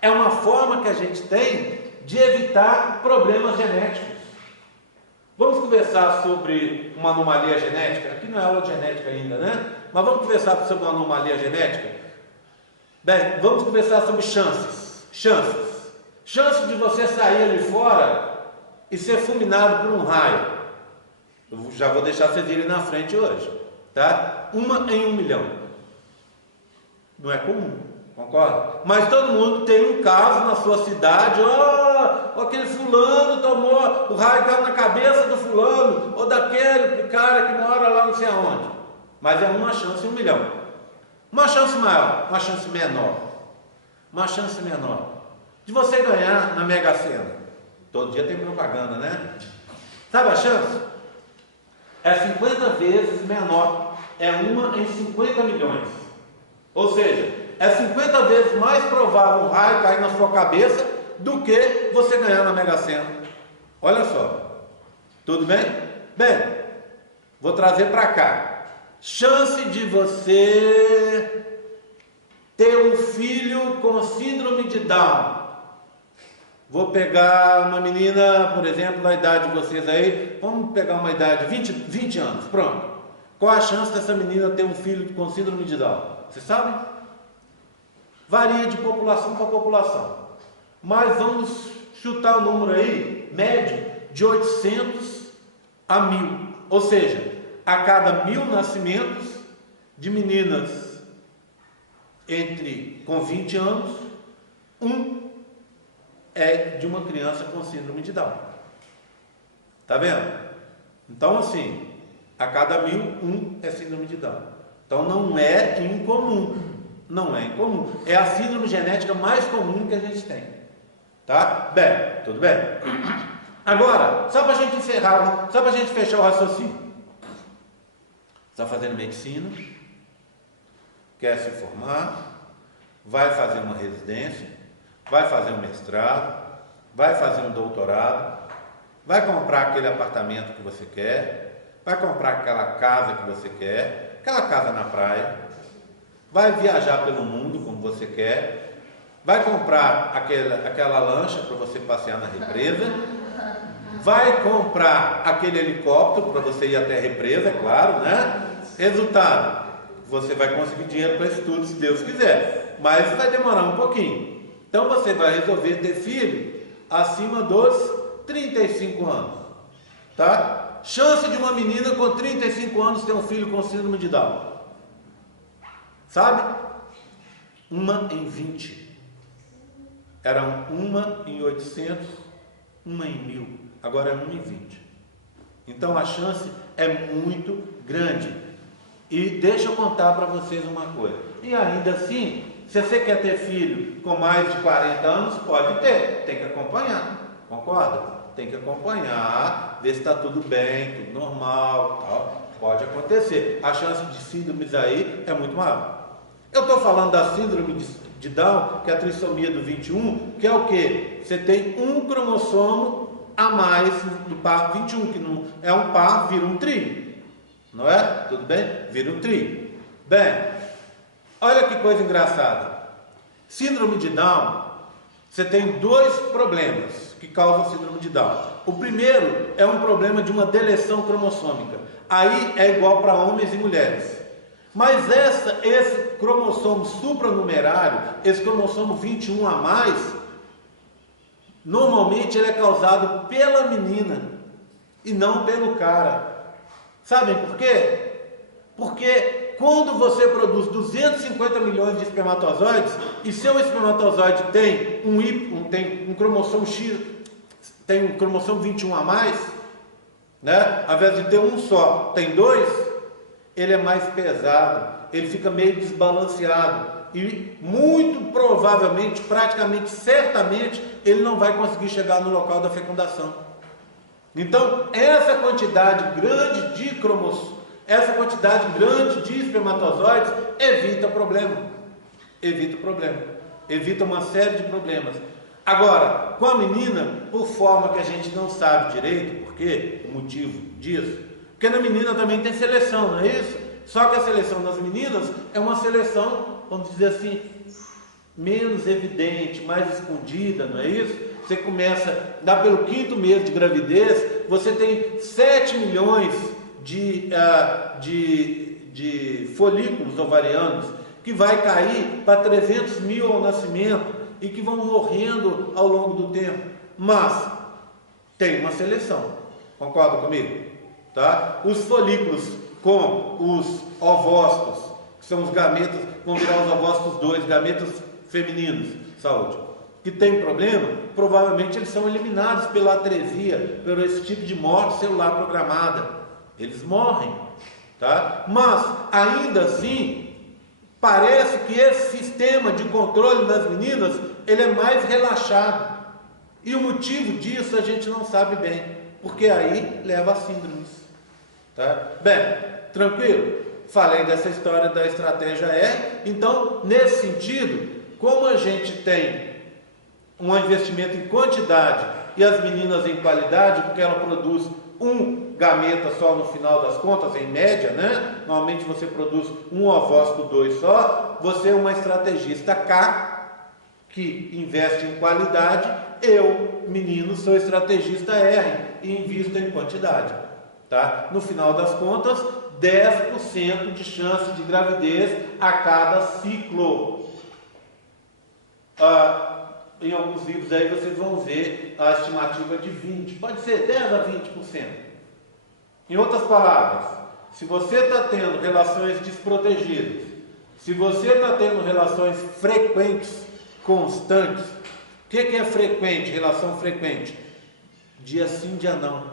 é uma forma que a gente tem de evitar problemas genéticos. Vamos conversar sobre uma anomalia genética? Aqui não é aula de genética ainda, né? Mas vamos conversar sobre uma anomalia genética? Bem, vamos conversar sobre chances. Chances de você sair ali fora e ser fulminado por um raio. Eu já vou deixar vocês irem na frente hoje, tá? 1 em 1 milhão. Não é comum, concorda? Mas todo mundo tem um caso na sua cidade. Aquele fulano tomou, o raio caiu na cabeça do fulano, ou daquele cara que mora lá não sei aonde. Mas é uma chance em 1 milhão. Uma chance maior, uma chance menor. Uma chance menor de você ganhar na Mega Sena. Todo dia tem propaganda, né? Sabe a chance? É 50 vezes menor. É 1 em 50 milhões. Ou seja, é 50 vezes mais provável um raio cair na sua cabeça do que você ganhar na Mega Sena. Olha só. Tudo bem? Bem, vou trazer para cá. Chance de você ter um filho com síndrome de Down. Vou pegar uma menina, por exemplo, da idade de vocês aí, vamos pegar uma idade de 20 anos, pronto. Qual a chance dessa menina ter um filho com síndrome de Down? Vocês sabem? Varia de população para população. Mas vamos chutar o número aí, médio, de 800 a 1000. Ou seja, a cada 1000 nascimentos de meninas com 20 anos, um é de uma criança com síndrome de Down. Tá vendo? Então assim, a cada 1000, um é síndrome de Down. Então não é incomum. Não é incomum. É a síndrome genética mais comum que a gente tem. Tá? Bem, tudo bem? Agora, só para a gente encerrar, só para a gente fechar o raciocínio. Está fazendo medicina, quer se formar, vai fazer uma residência, vai fazer um mestrado, vai fazer um doutorado, vai comprar aquele apartamento que você quer, vai comprar aquela casa que você quer, aquela casa na praia, vai viajar pelo mundo como você quer, vai comprar aquela lancha para você passear na represa, vai comprar aquele helicóptero para você ir até a represa, é claro, né? Resultado, você vai conseguir dinheiro para isso tudo, se Deus quiser, mas vai demorar um pouquinho. Então você vai resolver ter filho acima dos 35 anos, tá? Chance de uma menina com 35 anos ter um filho com síndrome de Down, sabe? 1 em 20. Eram 1 em 800, 1 em 1000, agora é 1 em 20. Então a chance é muito grande. E deixa eu contar para vocês uma coisa. E ainda assim, se você quer ter filho com mais de 40 anos, pode ter, tem que acompanhar, concorda? Tem que acompanhar, ver se está tudo bem, tudo normal, tal. Pode acontecer. A chance de síndromes aí é muito maior. Eu estou falando da síndrome de Down, que é a trissomia do 21, que é o quê? Você tem um cromossomo a mais do par 21, que não é um par, vira um trio. Não é? Tudo bem? Vira um trio. Bem, olha que coisa engraçada. Síndrome de Down, você tem dois problemas que causam síndrome de Down. O primeiro é um problema de uma deleção cromossômica. Aí é igual para homens e mulheres. Mas esse cromossomo supranumerário, esse cromossomo 21 a mais, normalmente ele é causado pela menina e não pelo cara. Sabem por quê? Porque quando você produz 250 milhões de espermatozoides e seu espermatozoide tem tem um cromossomo X, tem um cromossomo 21 a mais, né? Ao invés de ter um só, tem dois, ele é mais pesado, ele fica meio desbalanceado e muito provavelmente, praticamente, certamente, ele não vai conseguir chegar no local da fecundação. Então, essa quantidade grande de cromossomos, essa quantidade grande de espermatozoides evita problema, evita uma série de problemas. Agora, com a menina, por forma que a gente não sabe direito, por quê? O motivo disso, porque na menina também tem seleção, não é isso? Só que a seleção das meninas é uma seleção, vamos dizer assim, menos evidente, mais escondida, não é isso? Você começa, dá pelo 5º mês de gravidez, você tem 7 milhões de folículos ovarianos, que vai cair para 300 mil ao nascimento, e que vão morrendo ao longo do tempo. Mas tem uma seleção, concorda comigo? Tá? Os folículos com os ovócitos, que são os gametas, vão virar os ovócitos 2, gametas femininos, saúde, que tem problema, provavelmente eles são eliminados pela atresia, por esse tipo de morte celular programada. Eles morrem, tá? Mas ainda assim, parece que esse sistema de controle das meninas, ele é mais relaxado. E o motivo disso a gente não sabe bem, porque aí leva a síndromes, tá? Bem, tranquilo? Falei dessa história da estratégia E. Então, nesse sentido, como a gente tem um investimento em quantidade e as meninas em qualidade, porque ela produz um gameta só no final das contas, em média, né? Normalmente você produz um ovócito 2 só. Você é uma estrategista K, que investe em qualidade. Eu, menino, sou estrategista R e invisto em quantidade, tá? No final das contas, 10% de chance de gravidez a cada ciclo. Em alguns livros aí vocês vão ver a estimativa de 20%, pode ser 10% a 20%. Em outras palavras, se você está tendo relações desprotegidas, se você está tendo relações frequentes, constantes, o que é frequente, relação frequente? Dia sim, dia não,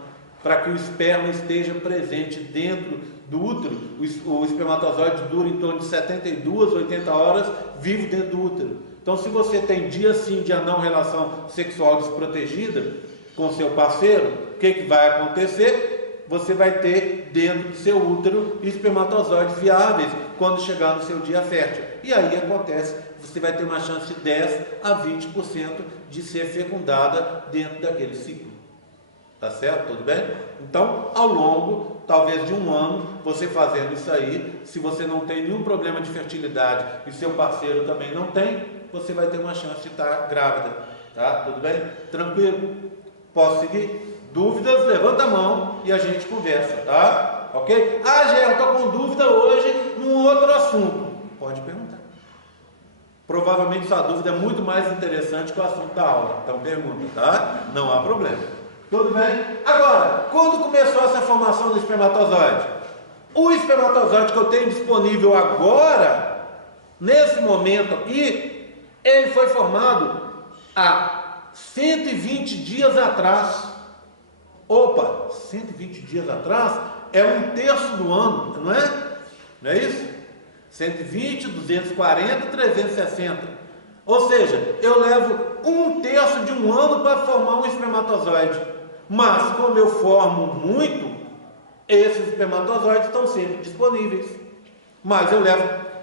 para que o esperma esteja presente dentro do útero. O espermatozoide dura em torno de 72, 80 horas vivo dentro do útero. Então, se você tem dia sim, dia não relação sexual desprotegida com seu parceiro, o que vai acontecer? Você vai ter dentro do seu útero espermatozoides viáveis quando chegar no seu dia fértil. E aí acontece, você vai ter uma chance de 10 a 20% de ser fecundada dentro daquele ciclo. Tá certo? Tudo bem? Então, ao longo, talvez de um ano, você fazendo isso aí, se você não tem nenhum problema de fertilidade e seu parceiro também não tem, você vai ter uma chance de estar grávida. Tá? Tudo bem? Tranquilo? Posso seguir? Dúvidas? Levanta a mão e a gente conversa, tá? Ok? Gé, eu estou com dúvida hoje num outro assunto. Pode perguntar. Provavelmente sua dúvida é muito mais interessante que o assunto da aula. Então pergunta, tá? Não há problema. Tudo bem? Agora, quando começou essa formação do espermatozoide? O espermatozoide que eu tenho disponível agora, nesse momento aqui, ele foi formado há 120 dias atrás. Opa, 120 dias atrás é 1/3 do ano, não é? Não é isso? 120, 240, 360. Ou seja, eu levo 1/3 de um ano para formar um espermatozoide. Mas, como eu formo muito, esses espermatozoides estão sempre disponíveis. Mas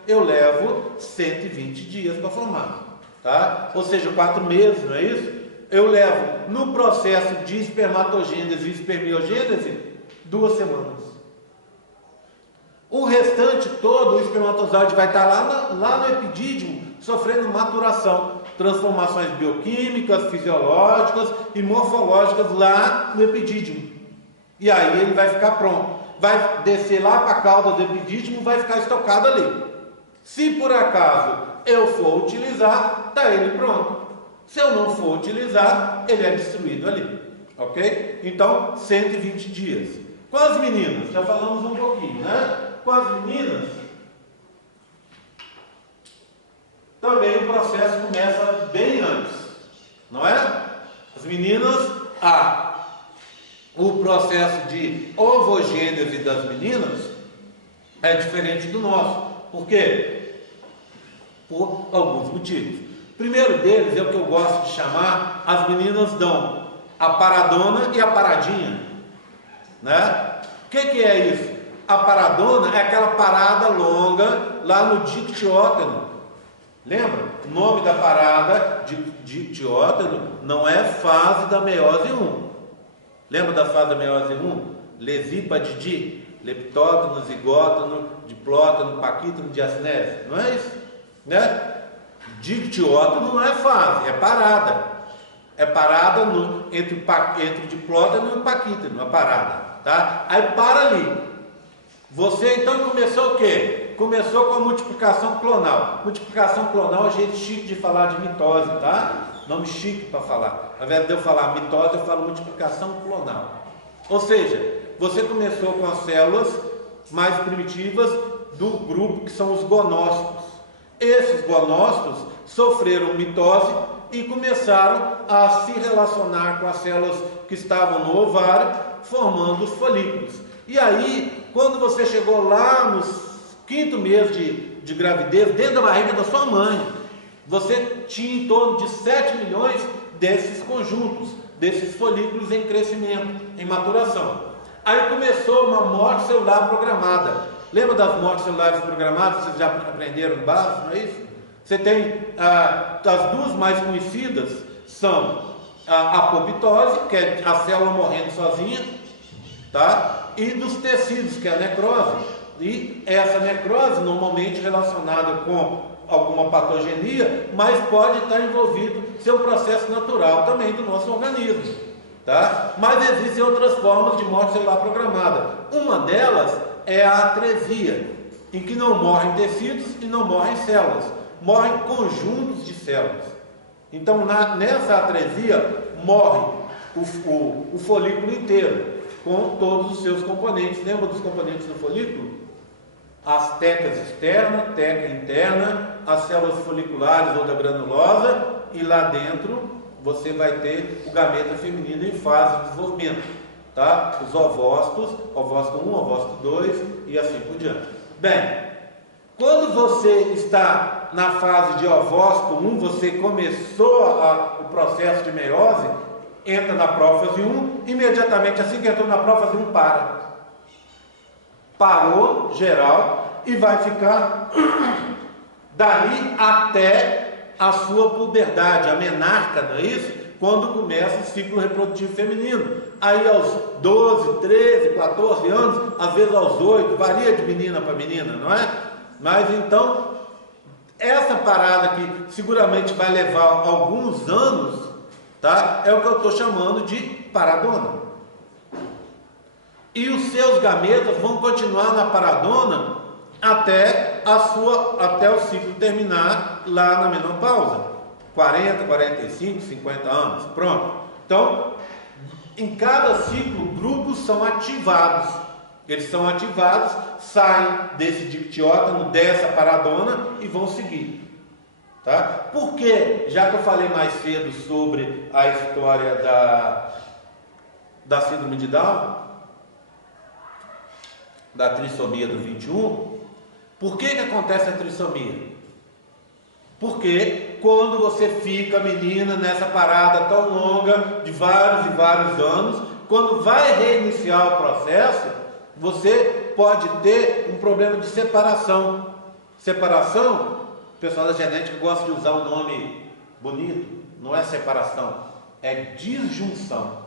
eu levo 120 dias para formar, tá? Ou seja, 4 meses, não é isso? Eu levo no processo de espermatogênese e espermiogênese 2 semanas. O restante todo, o espermatozoide vai estar lá no epidídimo, sofrendo maturação, transformações bioquímicas, fisiológicas e morfológicas lá no epidídimo. E aí ele vai ficar pronto. Vai descer lá para a cauda do epidídimo, vai ficar estocado ali. Se por acaso eu for utilizar, está ele pronto. Se eu não for utilizar, ele é destruído ali. Ok? Então, 120 dias. Com as meninas, já falamos um pouquinho, né? Com as meninas, também o processo começa bem antes, não é? As meninas, o processo de ovogênese das meninas é diferente do nosso. Por quê? Por alguns motivos. O primeiro deles é o que eu gosto de chamar, as meninas dão a paradona e a paradinha, né? O que é isso? A paradona é aquela parada longa lá no dictióteno. Lembra? O nome da parada de dictióteno não é fase da meiose 1. Lembra da fase da meiose 1? Lesipa de di, leptóteno, zigóteno, diplóteno, paquítono, diacinese. Não é isso? Né? Dictióteno não é fase, é parada. É parada entre o diplóteno e o paquítono, a parada. Tá? Aí para ali. Você então começou o quê? Começou com a multiplicação clonal. Multiplicação clonal é um jeito chique de falar de mitose, tá? Nome chique para falar. Ao invés de eu falar mitose, eu falo multiplicação clonal. Ou seja, você começou com as células mais primitivas do grupo que são os gonócitos. Esses gonócitos sofreram mitose e começaram a se relacionar com as células que estavam no ovário, formando os folículos. E aí, quando você chegou lá no 5º mês de gravidez, dentro da barriga da sua mãe, você tinha em torno de 7 milhões desses conjuntos, desses folículos em crescimento, em maturação. Aí começou uma morte celular programada. Lembra das mortes celulares programadas? Vocês já aprenderam no básico, não é isso? Você tem as duas mais conhecidas, são a apoptose, que é a célula morrendo sozinha, tá? E dos tecidos, que é a necrose. E essa necrose normalmente relacionada com alguma patogenia, mas pode estar envolvido ser um processo natural também do nosso organismo, tá? Mas existem outras formas de morte celular programada. Uma delas é a atresia, em que não morrem tecidos e não morrem células, morrem conjuntos de células. Então nessa atresia morre o folículo inteiro, com todos os seus componentes. Lembra dos componentes do folículo? As tecas externas, teca interna, as células foliculares ou da granulosa, e lá dentro você vai ter o gameta feminino em fase de desenvolvimento, tá? Os ovócitos, ovócito 1, ovócito 2 e assim por diante. Bem, quando você está na fase de ovócito 1, você começou o processo de meiose, entra na prófase 1, imediatamente assim que entrou na prófase 1, parou geral e vai ficar dali até a sua puberdade, a menarca, não é isso? Quando começa o ciclo reprodutivo feminino. Aí aos 12, 13, 14 anos, às vezes aos 8, varia de menina para menina, não é? Mas então, essa parada que seguramente vai levar alguns anos, tá? É o que eu estou chamando de paradona. E os seus gametas vão continuar na paradona até o ciclo terminar lá na menopausa. 40, 45, 50 anos. Pronto. Então, em cada ciclo, grupos são ativados. Eles são ativados, saem desse dictióteno, dessa paradona e vão seguir. Tá? Por quê? Já que eu falei mais cedo sobre a história da síndrome de Down, da trissomia do 21, por que acontece a trissomia? Porque quando você fica, menina, nessa parada tão longa, de vários e vários anos, quando vai reiniciar o processo, você pode ter um problema de separação. Separação, o pessoal da genética gosta de usar um nome bonito, não é separação, é disjunção.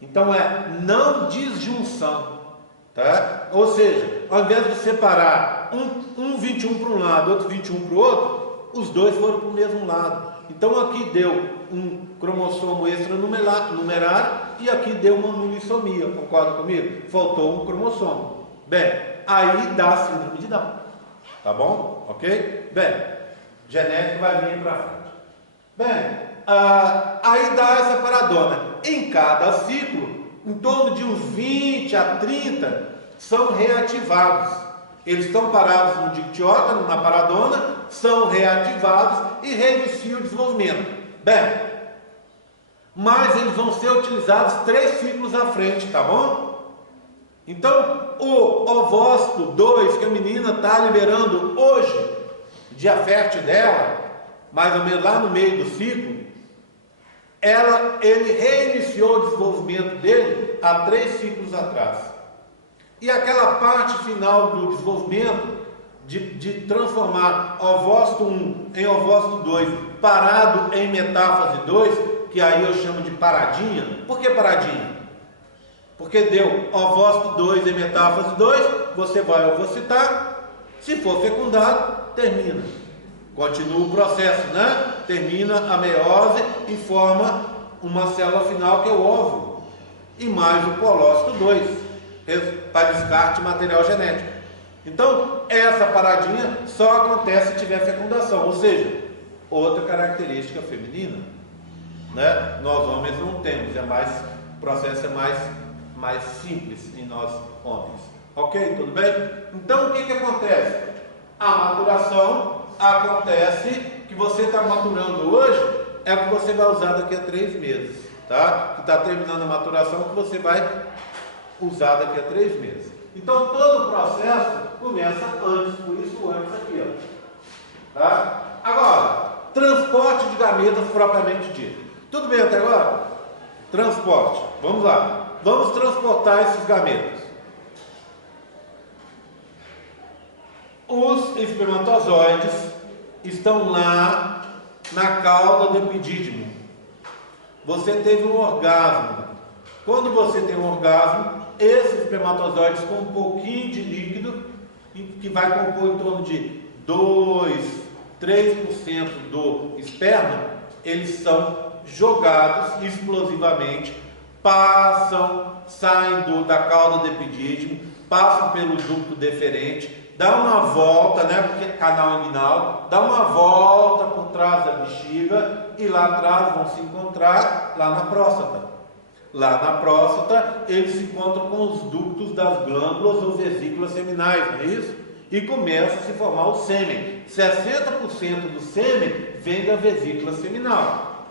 Então é não disjunção, tá? Ou seja, ao invés de separar um 21 para um lado, outro 21 para o outro, os dois foram para o mesmo lado. Então aqui deu um cromossomo extranumerário e aqui deu uma unissomia, concorda comigo? Faltou um cromossomo. Bem, aí dá a síndrome de Down, tá bom? Ok? Bem, genético vai vir para frente. Bem, aí dá essa paradona. Em cada ciclo, em torno de uns 20 a 30 são reativados. Eles estão parados no dictiota, na paradona, são reativados e reiniciam o desenvolvimento. Bem, mas eles vão ser utilizados 3 ciclos à frente, tá bom? Então, o ovócito 2 que a menina está liberando hoje, dia fértil dela, mais ou menos lá no meio do ciclo, ele reiniciou o desenvolvimento dele há 3 ciclos atrás. E aquela parte final do desenvolvimento, de transformar ovócito 1 em ovócito 2, parado em metáfase 2, que aí eu chamo de paradinha. Por que paradinha? Porque deu ovócito 2 em metáfase 2, você vai ovocitar, se for fecundado, termina. Continua o processo, né? Termina a meiose e forma uma célula final que é o óvulo. E mais o colócito 2. Para descarte material genético. Então, essa paradinha só acontece se tiver fecundação, ou seja, outra característica feminina, né? Nós homens não temos, o processo é mais simples em nós homens. Ok? Tudo bem? Então, o que acontece? A maturação acontece que você está maturando hoje, é o que você vai usar daqui a 3 meses, tá? Que está terminando a maturação, que você vai usar daqui a 3 meses. Então todo o processo começa antes, por isso antes aqui, ó. Tá? Agora, transporte de gametas propriamente dito. Tudo bem até agora? Transporte. Vamos lá. Vamos transportar esses gametas. Os espermatozoides estão lá na cauda do epidídimo. Você teve um orgasmo. Quando você tem um orgasmo, esses espermatozoides com um pouquinho de líquido, que vai compor em torno de 2, 3% do esperma, eles são jogados explosivamente, saem da cauda do epidídimo, passam pelo ducto deferente, dá uma volta, né, porque é canal inguinal, dá uma volta por trás da bexiga e lá atrás vão se encontrar lá na próstata. Lá na próstata, eles se encontram com os ductos das glândulas ou vesículas seminais, não é isso? E começa a se formar o sêmen. 60% do sêmen vem da vesícula seminal.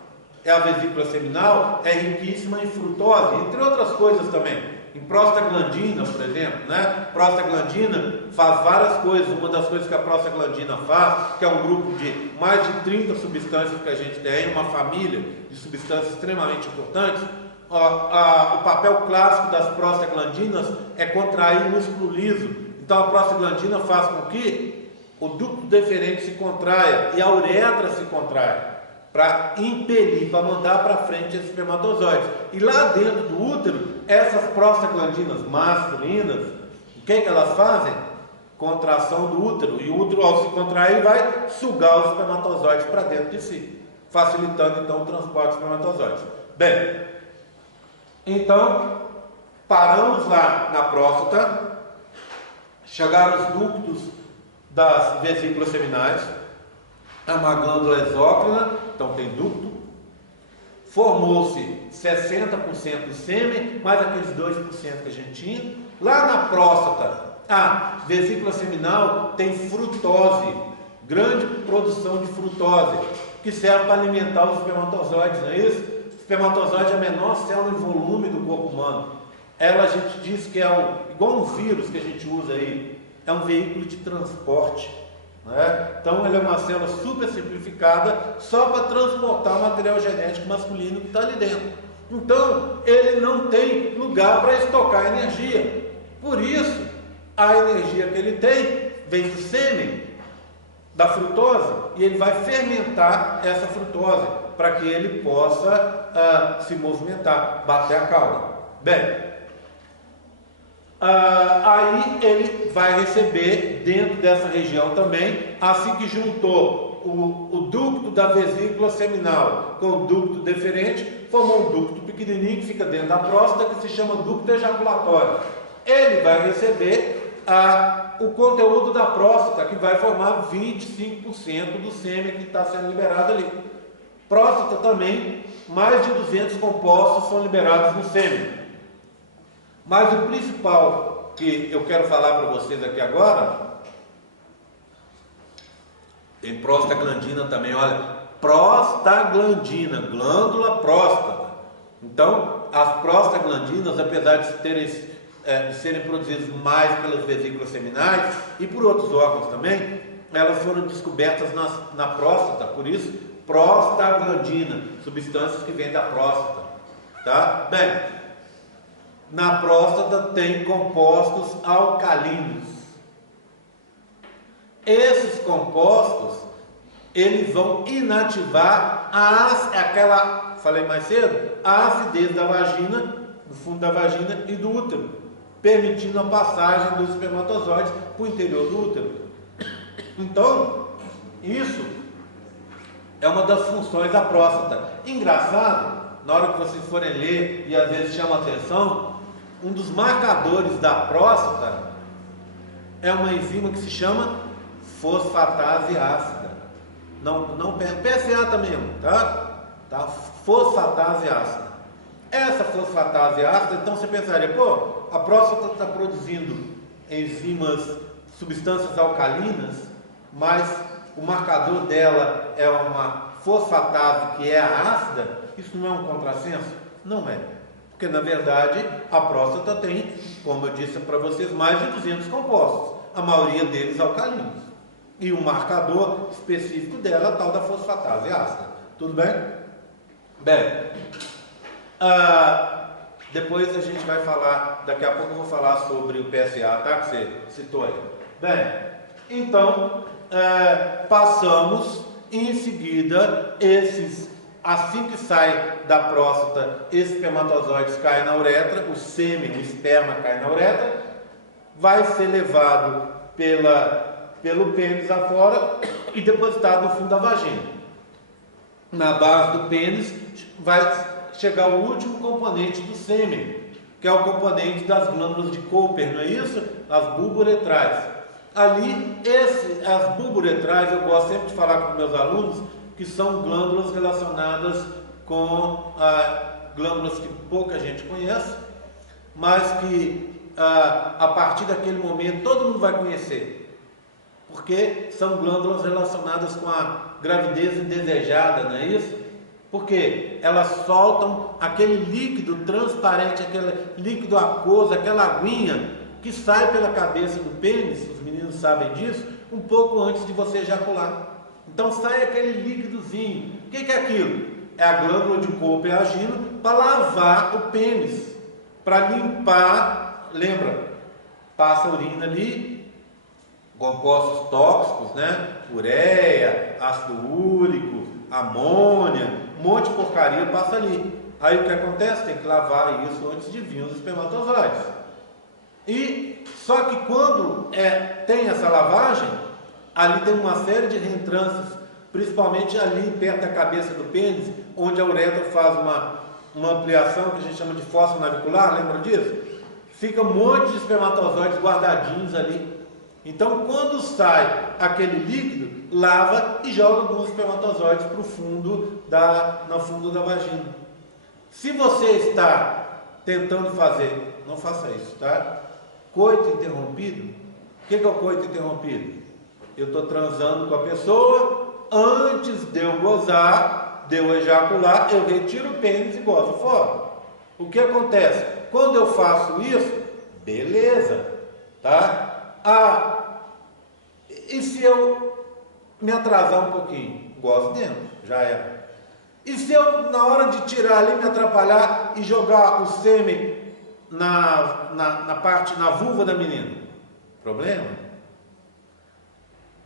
A vesícula seminal é riquíssima em frutose, entre outras coisas também. Em prostaglandina, por exemplo, né? Prostaglandina faz várias coisas. Uma das coisas que a prostaglandina faz, que é um grupo de mais de 30 substâncias que a gente tem, uma família de substâncias extremamente importantes. O papel clássico das prostaglandinas é contrair o músculo liso. Então a prostaglandina faz com que o ducto deferente se contraia e a uretra se contraia, para impelir, para mandar para frente esses espermatozoides. E lá dentro do útero, essas prostaglandinas masculinas, o que elas fazem? Contração do útero. E o útero, ao se contrair, vai sugar os espermatozoides para dentro de si, facilitando então o transporte dos espermatozoides. Bem, então, paramos lá na próstata, chegaram os ductos das vesículas seminais, é uma glândula exócrina, então tem ducto, formou-se 60% do sêmen, mais aqueles 2% que a gente tinha. Lá na próstata, a vesícula seminal tem frutose, grande produção de frutose, que serve para alimentar os espermatozoides, não é isso? O espermatozoide é a menor célula em volume do corpo humano. Ela, a gente diz que é igual um vírus que a gente usa aí, é um veículo de transporte, né? Então ele é uma célula super simplificada só para transportar o material genético masculino que está ali dentro. Então ele não tem lugar para estocar energia. Por isso, a energia que ele tem vem do sêmen, da frutose, e ele vai fermentar essa frutose para que ele possa se movimentar, bater a cauda. Bem, aí ele vai receber dentro dessa região também, assim que juntou o ducto da vesícula seminal com o ducto deferente, formou um ducto pequenininho que fica dentro da próstata, que se chama ducto ejaculatório. Ele vai receber o conteúdo da próstata, que vai formar 25% do sêmen que está sendo liberado ali. Próstata também, mais de 200 compostos são liberados no sêmen. Mas o principal que eu quero falar para vocês aqui agora, tem prostaglandina também, olha, prostaglandina, glândula próstata. Então, as prostaglandinas, apesar de serem produzidas mais pelas vesículas seminais e por outros órgãos também, elas foram descobertas na próstata, por isso, prostaglandina, substâncias que vêm da próstata, tá? Bem, na próstata tem compostos alcalinos. Esses compostos, eles vão inativar falei mais cedo, a acidez da vagina, do fundo da vagina e do útero, permitindo a passagem dos espermatozoides para o interior do útero. Então, isso é uma das funções da próstata. Engraçado, na hora que vocês forem ler e às vezes chama atenção, um dos marcadores da próstata é uma enzima que se chama fosfatase ácida. Não PSA também, tá? Fosfatase ácida. Essa fosfatase ácida, então você pensaria, a próstata está produzindo enzimas, substâncias alcalinas, mas o marcador dela é uma fosfatase que é a ácida. Isso não é um contrassenso? Não é. Porque na verdade a próstata tem, como eu disse para vocês, mais de 200 compostos, a maioria deles alcalinos. E o marcador específico dela é a tal da fosfatase ácida. Tudo bem? Bem, depois a gente vai falar, daqui a pouco eu vou falar sobre o PSA, tá? Que você citou aí. Bem, então, passamos em seguida, assim que sai da próstata, esses espermatozoides caem na uretra, o sêmen, o esperma cai na uretra, vai ser levado pelo pênis afora e depositado no fundo da vagina. Na base do pênis vai chegar o último componente do sêmen, que é o componente das glândulas de Cooper, não é isso? As bulboretrais. Ali, as bulboretrais, eu gosto sempre de falar com meus alunos, que são glândulas relacionadas com glândulas que pouca gente conhece, mas que a partir daquele momento todo mundo vai conhecer. Porque são glândulas relacionadas com a gravidez indesejada, não é isso? Porque elas soltam aquele líquido transparente, aquele líquido aquoso, aquela aguinha que sai pela cabeça do pênis, os meninos sabem disso, um pouco antes de você ejacular. Então sai aquele líquidozinho. O que é aquilo? É a glândula de Cooper agindo para lavar o pênis, para limpar, lembra? Passa a urina ali, compostos tóxicos, né? Ureia, ácido úrico, amônia, um monte de porcaria passa ali. Aí o que acontece? Tem que lavar isso antes de vir os espermatozoides. E só que quando tem essa lavagem, ali tem uma série de reentrâncias, principalmente ali perto da cabeça do pênis, onde a uretra faz uma ampliação que a gente chama de fossa navicular, lembra disso? Fica um monte de espermatozoides guardadinhos ali. Então, quando sai aquele líquido, lava e joga alguns espermatozoides para o fundo no fundo da vagina. Se você está tentando fazer, não faça isso, tá? Coito interrompido. O que é o coito interrompido? Eu estou transando com a pessoa, antes de eu gozar, de eu ejacular, eu retiro o pênis e gozo fora. O que acontece? Quando eu faço isso, beleza, tá? E se eu me atrasar um pouquinho? Gozo dentro, já é. E se eu, na hora de tirar ali, me atrapalhar e jogar o sêmen na vulva da menina? Problema?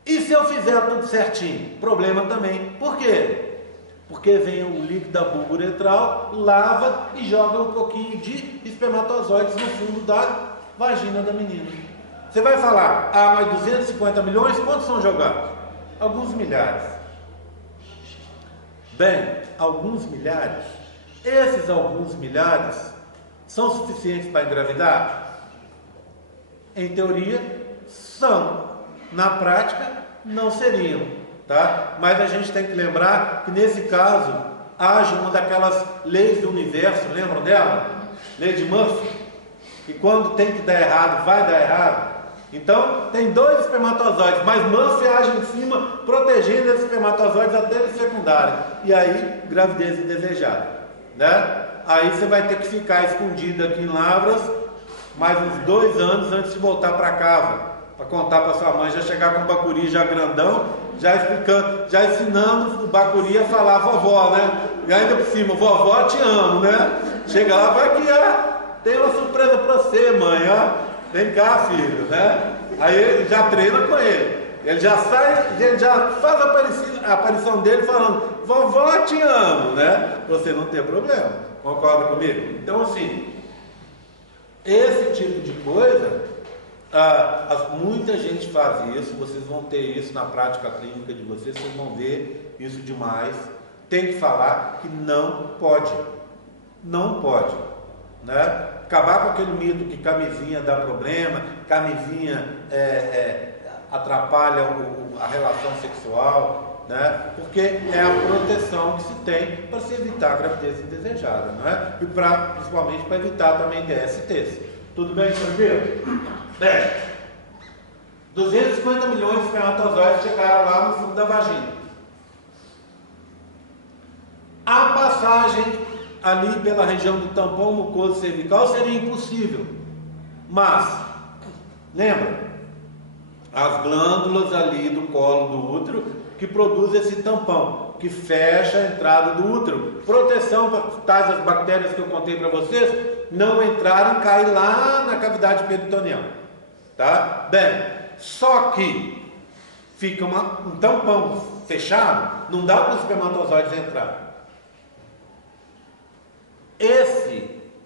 E se eu fizer tudo certinho? Problema também. Por quê? Porque vem o líquido da bulboretral, lava e joga um pouquinho de espermatozoides no fundo da vagina da menina. Você vai falar, mas 250 milhões, quantos são jogados? Alguns milhares. Bem, alguns milhares. Esses alguns milhares são suficientes para engravidar? Em teoria, são. Na prática, não seriam, tá? Mas a gente tem que lembrar que nesse caso age uma daquelas leis do universo, lembram dela? Lei de Murphy, que quando tem que dar errado, vai dar errado. Então, tem dois espermatozoides, mas Murphy age em cima, protegendo esses espermatozoides até eles fecundarem. E aí, gravidez indesejada, né? Aí você vai ter que ficar escondido aqui em Lavras mais uns 2 anos antes de voltar para casa, para contar para sua mãe, já chegar com o bacuri já grandão, já explicando, já ensinando o bacuri a falar vovó, né? E ainda por cima, vovó, te amo, né? Chega lá, vai aqui, ó, tem uma surpresa para você, mãe, ó. Vem cá, filho, né? Aí ele já treina com ele. Ele já sai, ele já faz a aparição dele falando, vovó, te amo, né? Pra você não ter problema. Concorda comigo? Então, assim, esse tipo de coisa, muita gente faz isso, vocês vão ter isso na prática clínica de vocês vão ver isso demais. Tem que falar que não pode. Não pode, né? Acabar com aquele mito que camisinha dá problema, camisinha atrapalha a relação sexual, né? Porque é a proteção que se tem para se evitar a gravidez indesejada, não é? E principalmente para evitar também DSTs. Tudo bem, tranquilo? Bem, 250 milhões de espermatozoides chegaram lá no fundo da vagina. A passagem ali pela região do tampão mucoso cervical seria impossível. Mas, lembra? As glândulas ali do colo do útero que produzem esse tampão, que fecha a entrada do útero. Proteção para tais as bactérias que eu contei para vocês não entrarem e cair lá na cavidade peritoneal. Tá? Bem, só que fica um tampão fechado, não dá para os espermatozoides entrar.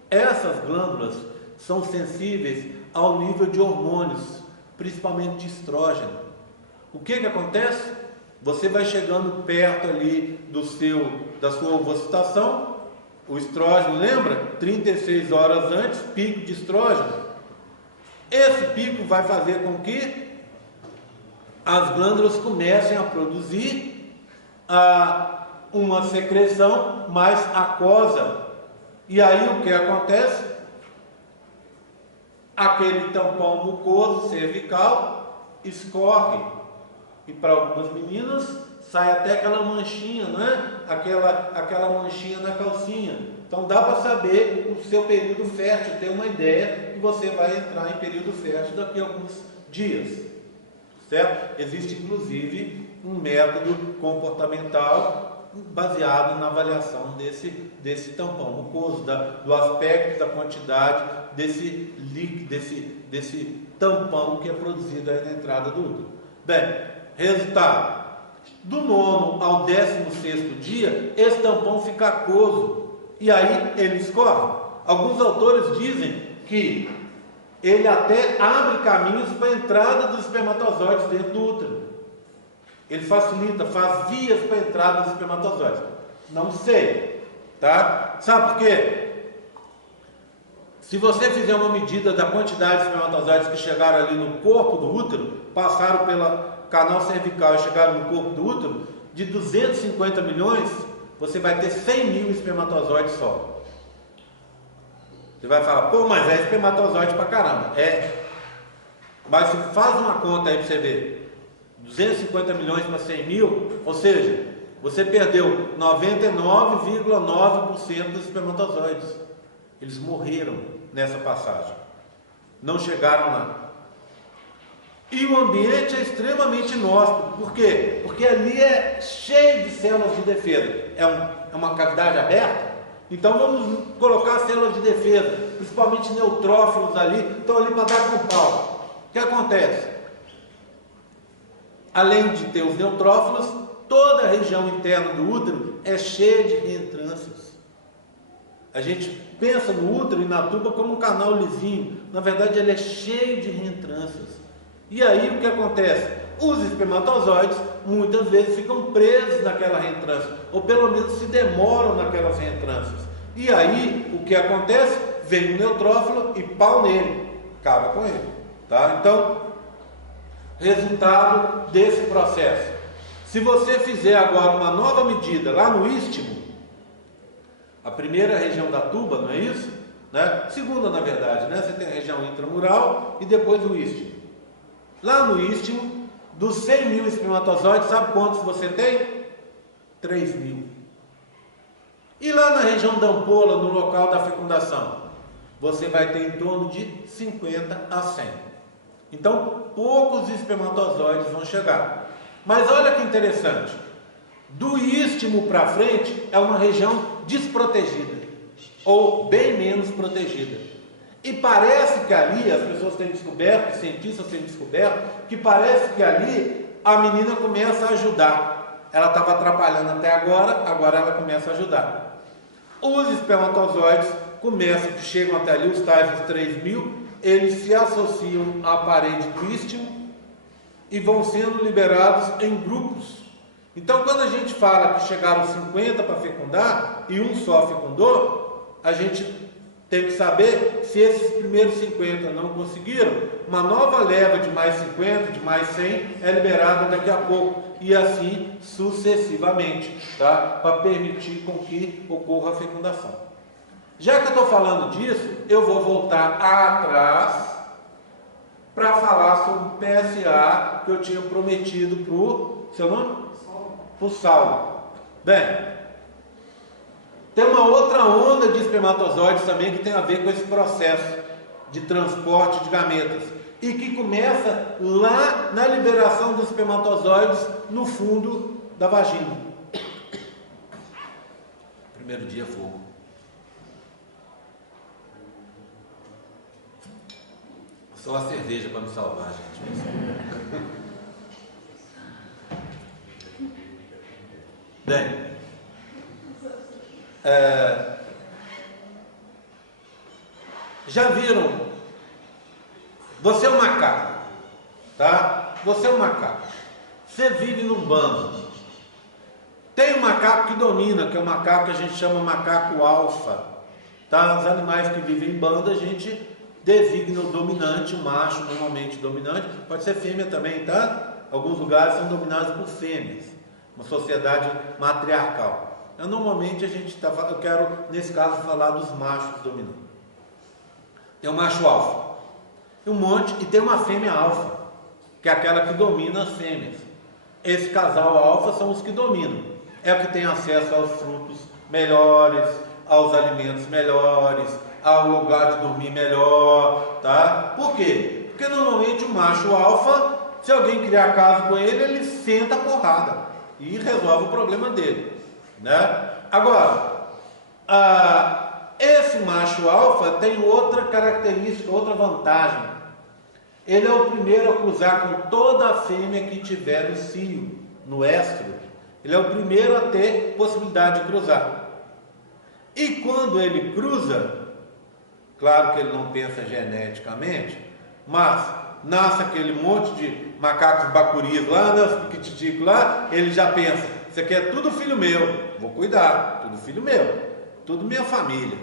Essas glândulas são sensíveis ao nível de hormônios, principalmente de estrógeno. O que acontece? Você vai chegando perto ali da sua ovocitação, o estrógeno, lembra? 36 horas antes, pico de estrógeno. Esse pico vai fazer com que as glândulas comecem a produzir uma secreção mais aquosa. E aí o que acontece? Aquele tampão mucoso cervical escorre. E para algumas meninas sai até aquela manchinha, não é? Aquela manchinha na calcinha. Então dá para saber o seu período fértil, ter uma ideia que você vai entrar em período fértil daqui a alguns dias. Certo? Existe inclusive um método comportamental baseado na avaliação desse tampão mucoso, do aspecto, da quantidade desse líquido, desse tampão que é produzido aí na entrada do útero. Bem, resultado: do 9º ao 16º dia, esse tampão fica aquoso e aí ele escorre. Alguns autores dizem que ele até abre caminhos para a entrada dos espermatozoides dentro do útero. Ele facilita, faz vias para a entrada dos espermatozoides. Não sei, tá? Sabe por quê? Se você fizer uma medida da quantidade de espermatozoides que chegaram ali no corpo do útero, passaram pelo canal cervical e chegaram no corpo do útero, de 250 milhões, você vai ter 100 mil espermatozoides só. Você vai falar, pô, mas é espermatozoide pra caramba. É. Mas se faz uma conta aí para você ver. 250 milhões para 100 mil, ou seja, você perdeu 99,9% dos espermatozoides. Eles morreram nessa passagem, não chegaram lá. E o ambiente é extremamente inóspito. Por quê? Porque ali é cheio de células de defesa. É uma cavidade aberta. Então vamos colocar células de defesa, principalmente neutrófilos ali, estão ali para dar com pau. O que acontece? Além de ter os neutrófilos, toda a região interna do útero é cheia de reentrâncias. A gente pensa no útero e na tuba como um canal lisinho. Na verdade, ele é cheio de reentrâncias. E aí o que acontece? Os espermatozoides muitas vezes ficam presos naquela reentrância, ou pelo menos se demoram naquelas reentrâncias. E aí o que acontece? Vem o neutrófilo e pau nele, acaba com ele. Tá? Então, resultado desse processo. Se você fizer agora uma nova medida lá no istmo, a primeira região da tuba, não é isso? Né? Segunda, na verdade, né? Você tem a região intramural e depois o istmo. Lá no istmo, dos 100 mil espermatozoides, sabe quantos você tem? 3 mil. E lá na região da ampola, no local da fecundação, você vai ter em torno de 50 a 100. Então, poucos espermatozoides vão chegar. Mas olha que interessante, do istmo para frente é uma região desprotegida, ou bem menos protegida. E parece que ali, as pessoas têm descoberto, os cientistas têm descoberto, que parece que ali a menina começa a ajudar. Ela estava atrapalhando até agora, agora ela começa a ajudar. Os espermatozoides começam, que chegam até ali, os tais dos 3 mil, eles se associam à parede do istmo e vão sendo liberados em grupos. Então, quando a gente fala que chegaram 50 para fecundar e um só fecundou, a gente tem que saber se esses primeiros 50 não conseguiram, uma nova leva de mais 50, de mais 100 é liberada daqui a pouco, e assim sucessivamente, tá? Para permitir com que ocorra a fecundação. Já que eu estou falando disso, eu vou voltar atrás para falar sobre o PSA que eu tinha prometido para o seu nome? Para o Saulo. Bem, tem uma outra onda de espermatozoides também que tem a ver com esse processo de transporte de gametas e que começa lá na liberação dos espermatozoides no fundo da vagina. Primeiro dia, fogo. Só a cerveja para me salvar, gente. Bem, já viram? Você é um macaco, tá? Você é um macaco. Você vive num bando. Tem um macaco que domina, que é um macaco que a gente chama macaco alfa, tá? Os animais que vivem em bando a gente designa o dominante, o macho normalmente dominante, pode ser fêmea também, tá? Alguns lugares são dominados por fêmeas, uma sociedade matriarcal. Normalmente a gente eu quero nesse caso falar dos machos dominantes. Tem um macho alfa, um monte, e tem uma fêmea alfa, que é aquela que domina as fêmeas. Esse casal alfa são os que dominam, é o que tem acesso aos frutos melhores, aos alimentos melhores, ao lugar de dormir melhor, tá? Por quê? Porque normalmente o macho alfa, se alguém criar caso com ele, ele senta a porrada e resolve o problema dele, né? Agora, esse macho alfa tem outra característica, outra vantagem. Ele é o primeiro a cruzar com toda a fêmea que tiver no cio, no estro. Ele é o primeiro a ter possibilidade de cruzar. E quando ele cruza, claro que ele não pensa geneticamente, mas nasce aquele monte de macacos bacuris lá, né, os piquititicos lá, ele já pensa, isso aqui é tudo filho meu, vou cuidar, tudo filho meu, tudo minha família,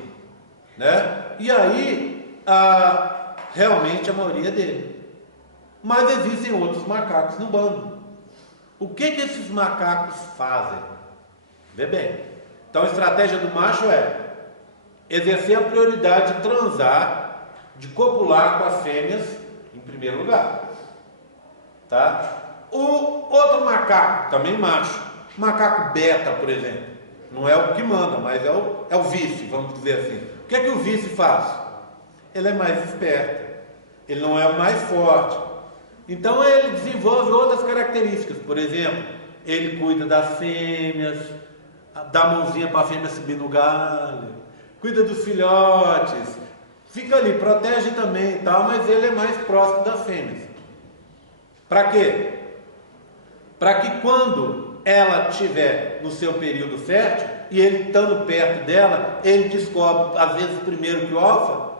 né? E aí, realmente a maioria dele. Mas existem outros macacos no bando. O que esses macacos fazem? Vê bem. Então a estratégia do macho é exercer a prioridade de transar, de copular com as fêmeas em primeiro lugar, tá? O outro macaco, também macho, macaco beta, por exemplo, não é o que manda, mas é o vice, vamos dizer assim. O que o vice faz? Ele é mais esperto, ele não é o mais forte, então ele desenvolve outras características. Por exemplo, ele cuida das fêmeas, dá a mãozinha para a fêmea subir no galho, cuida dos filhotes, fica ali, protege também e tal, mas ele é mais próximo das fêmeas. Para quê? Para que quando ela estiver no seu período fértil, e ele estando perto dela, ele descobre, às vezes primeiro que o alfa,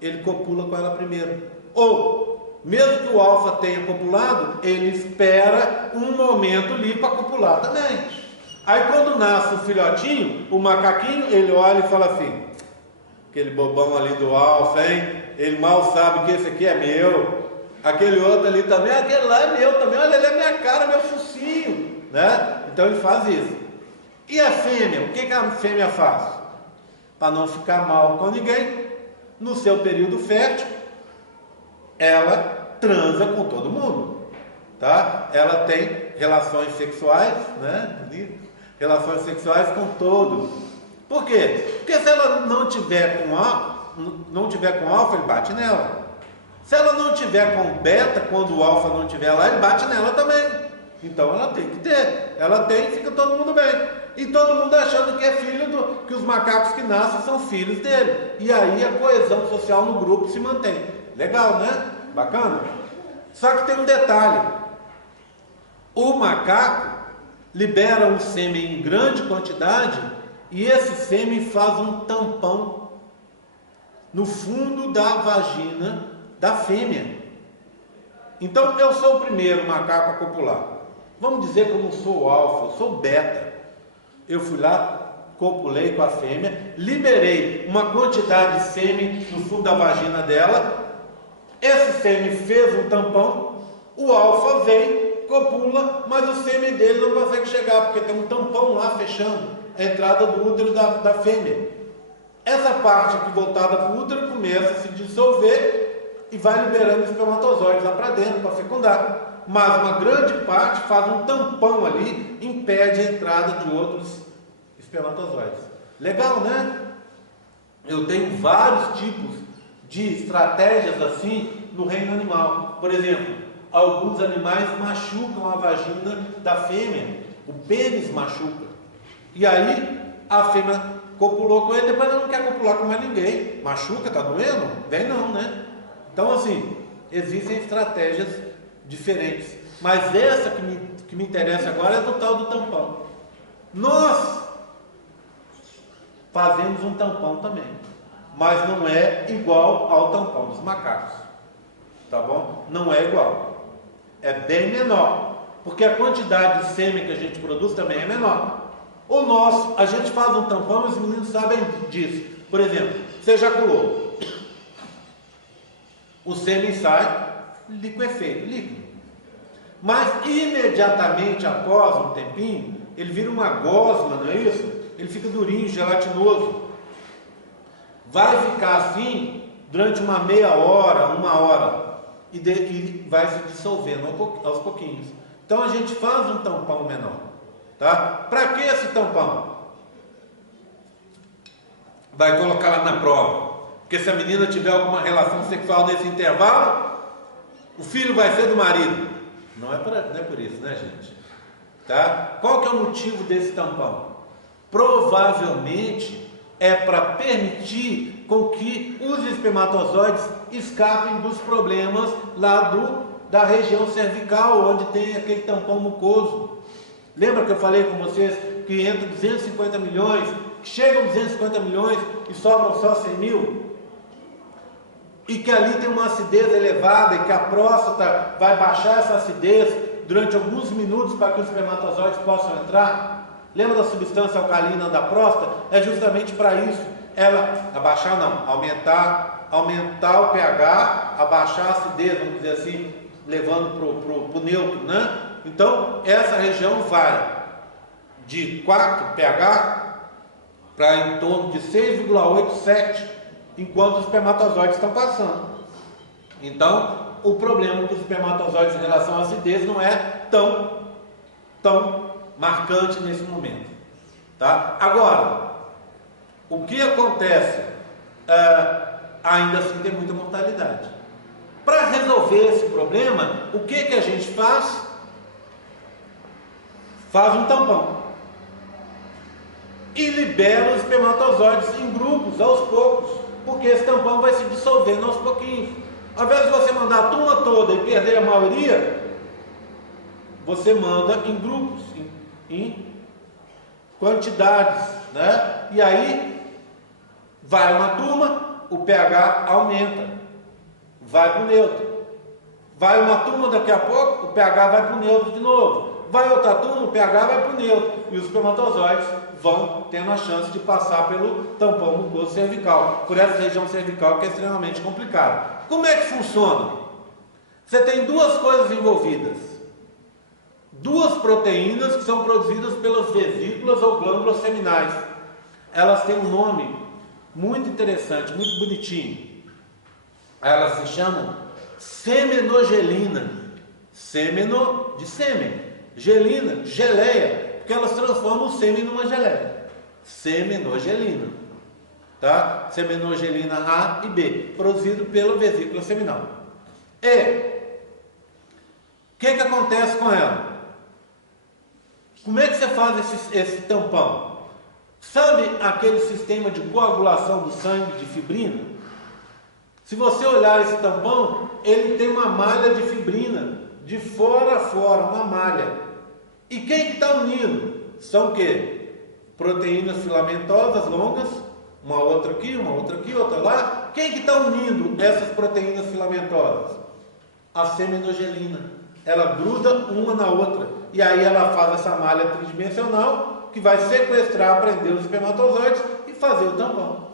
ele copula com ela primeiro. Ou mesmo que o alfa tenha copulado, ele espera um momento ali para copular também. Aí quando nasce o filhotinho, o macaquinho, ele olha e fala assim, aquele bobão ali do alfa, hein? Ele mal sabe que esse aqui é meu. Aquele outro ali também, aquele lá é meu também. Olha, ele é minha cara, meu focinho, né? Então ele faz isso. E a fêmea? O que a fêmea faz? Para não ficar mal com ninguém, no seu período fértil, ela transa com todo mundo, tá? Ela tem relações sexuais, né? Relações sexuais com todos. Por quê? Porque se ela não tiver com alfa, ele bate nela. Se ela não tiver com beta, quando o alfa não tiver lá, ele bate nela também. Então ela tem que ter. Ela tem e fica todo mundo bem. E todo mundo achando que é filho que os macacos que nascem são filhos dele. E aí a coesão social no grupo se mantém. Legal, né? Bacana? Só que tem um detalhe. O macaco libera um sêmen em grande quantidade e esse sêmen faz um tampão no fundo da vagina da fêmea. Então eu sou o primeiro macaco a copular. Vamos dizer que eu não sou o alfa, eu sou o beta. Eu fui lá, copulei com a fêmea, liberei uma quantidade de sêmen no fundo da vagina dela. Esse sêmen fez um tampão, o alfa vem, copula, mas o sêmen dele não consegue chegar, porque tem um tampão lá fechando a entrada do útero da fêmea. Essa parte aqui voltada para o útero começa a se dissolver e vai liberando espermatozoides lá para dentro para fecundar. Mas uma grande parte faz um tampão ali, impede a entrada de outros espermatozoides. Legal, né? Eu tenho vários tipos de estratégias assim no reino animal. Por exemplo, alguns animais machucam a vagina da fêmea, o pênis machuca. E aí a fêmea copulou com ele, depois ela não quer copular com mais ninguém. Machuca, tá doendo? Vem não, né? Então assim, existem estratégias diferentes. Mas essa que me interessa agora é do tal do tampão. Nós fazemos um tampão também, mas não é igual ao tampão dos macacos. Tá bom? Não é igual. É bem menor. Porque a quantidade de sêmen que a gente produz também é menor. O nosso, a gente faz um tampão e os meninos sabem disso. Por exemplo, você ejaculou. O sêmen sai liquefeito, líquido. Mas imediatamente após um tempinho, ele vira uma gosma, não é isso? Ele fica durinho, gelatinoso. Vai ficar assim durante uma meia hora, uma hora. E vai se dissolvendo aos pouquinhos. Então a gente faz um tampão menor. Tá? Para que esse tampão? Vai colocar lá na prova. Porque se a menina tiver alguma relação sexual nesse intervalo, o filho vai ser do marido. Não é por isso, né, gente? Tá? Qual que é o motivo desse tampão? Provavelmente é para permitir com que os espermatozoides escapem dos problemas lá da região cervical, onde tem aquele tampão mucoso. Lembra que eu falei com vocês que entra 250 milhões, que chegam 250 milhões e sobram só 100 mil? E que ali tem uma acidez elevada e que a próstata vai baixar essa acidez durante alguns minutos para que os espermatozoides possam entrar. Lembra da substância alcalina da próstata? É justamente para isso. Ela, abaixar não, aumentar o pH, abaixar a acidez, vamos dizer assim, levando para o neutro, né? Então, essa região vai de 4 pH para em torno de 6,8, 7, enquanto os espermatozoides estão passando. Então, o problema com os espermatozoides em relação à acidez não é tão marcante nesse momento. Tá? Agora, o que acontece? Ainda assim tem muita mortalidade. Para resolver esse problema, o que a gente faz? Faz um tampão e libera os espermatozoides em grupos aos poucos, porque esse tampão vai se dissolvendo aos pouquinhos. Ao invés de você mandar a turma toda e perder a maioria, você manda em grupos, em quantidades, né? E aí vai uma turma, o pH aumenta, vai para o neutro. Vai uma turma, daqui a pouco o pH vai para o neutro de novo. Vai outra turma, o pH vai para o neutro. E os espermatozoides vão tendo a chance de passar pelo tampão mucoso cervical, por essa região cervical que é extremamente complicada. Como é que funciona? Você tem duas coisas envolvidas. Duas proteínas que são produzidas pelas vesículas ou glândulas seminais. Elas têm um nome muito interessante, muito bonitinho. Elas se chamam semenogelina. Semeno de sêmen. Gelina, geleia, porque elas transformam o sêmen numa geleia. Semenogelina. Tá? Semenogelina A e B, produzido pela vesícula seminal. E o que acontece com ela? Como é que você faz esse tampão? Sabe aquele sistema de coagulação do sangue de fibrina? Se você olhar esse tampão, ele tem uma malha de fibrina, de fora a fora, uma malha. E quem que está unindo? São o quê? Proteínas filamentosas longas, uma outra aqui, outra lá. Quem que está unindo essas proteínas filamentosas? A semenogelina. Ela gruda uma na outra. E aí ela faz essa malha tridimensional que vai sequestrar, prender os espermatozoides e fazer o tampão.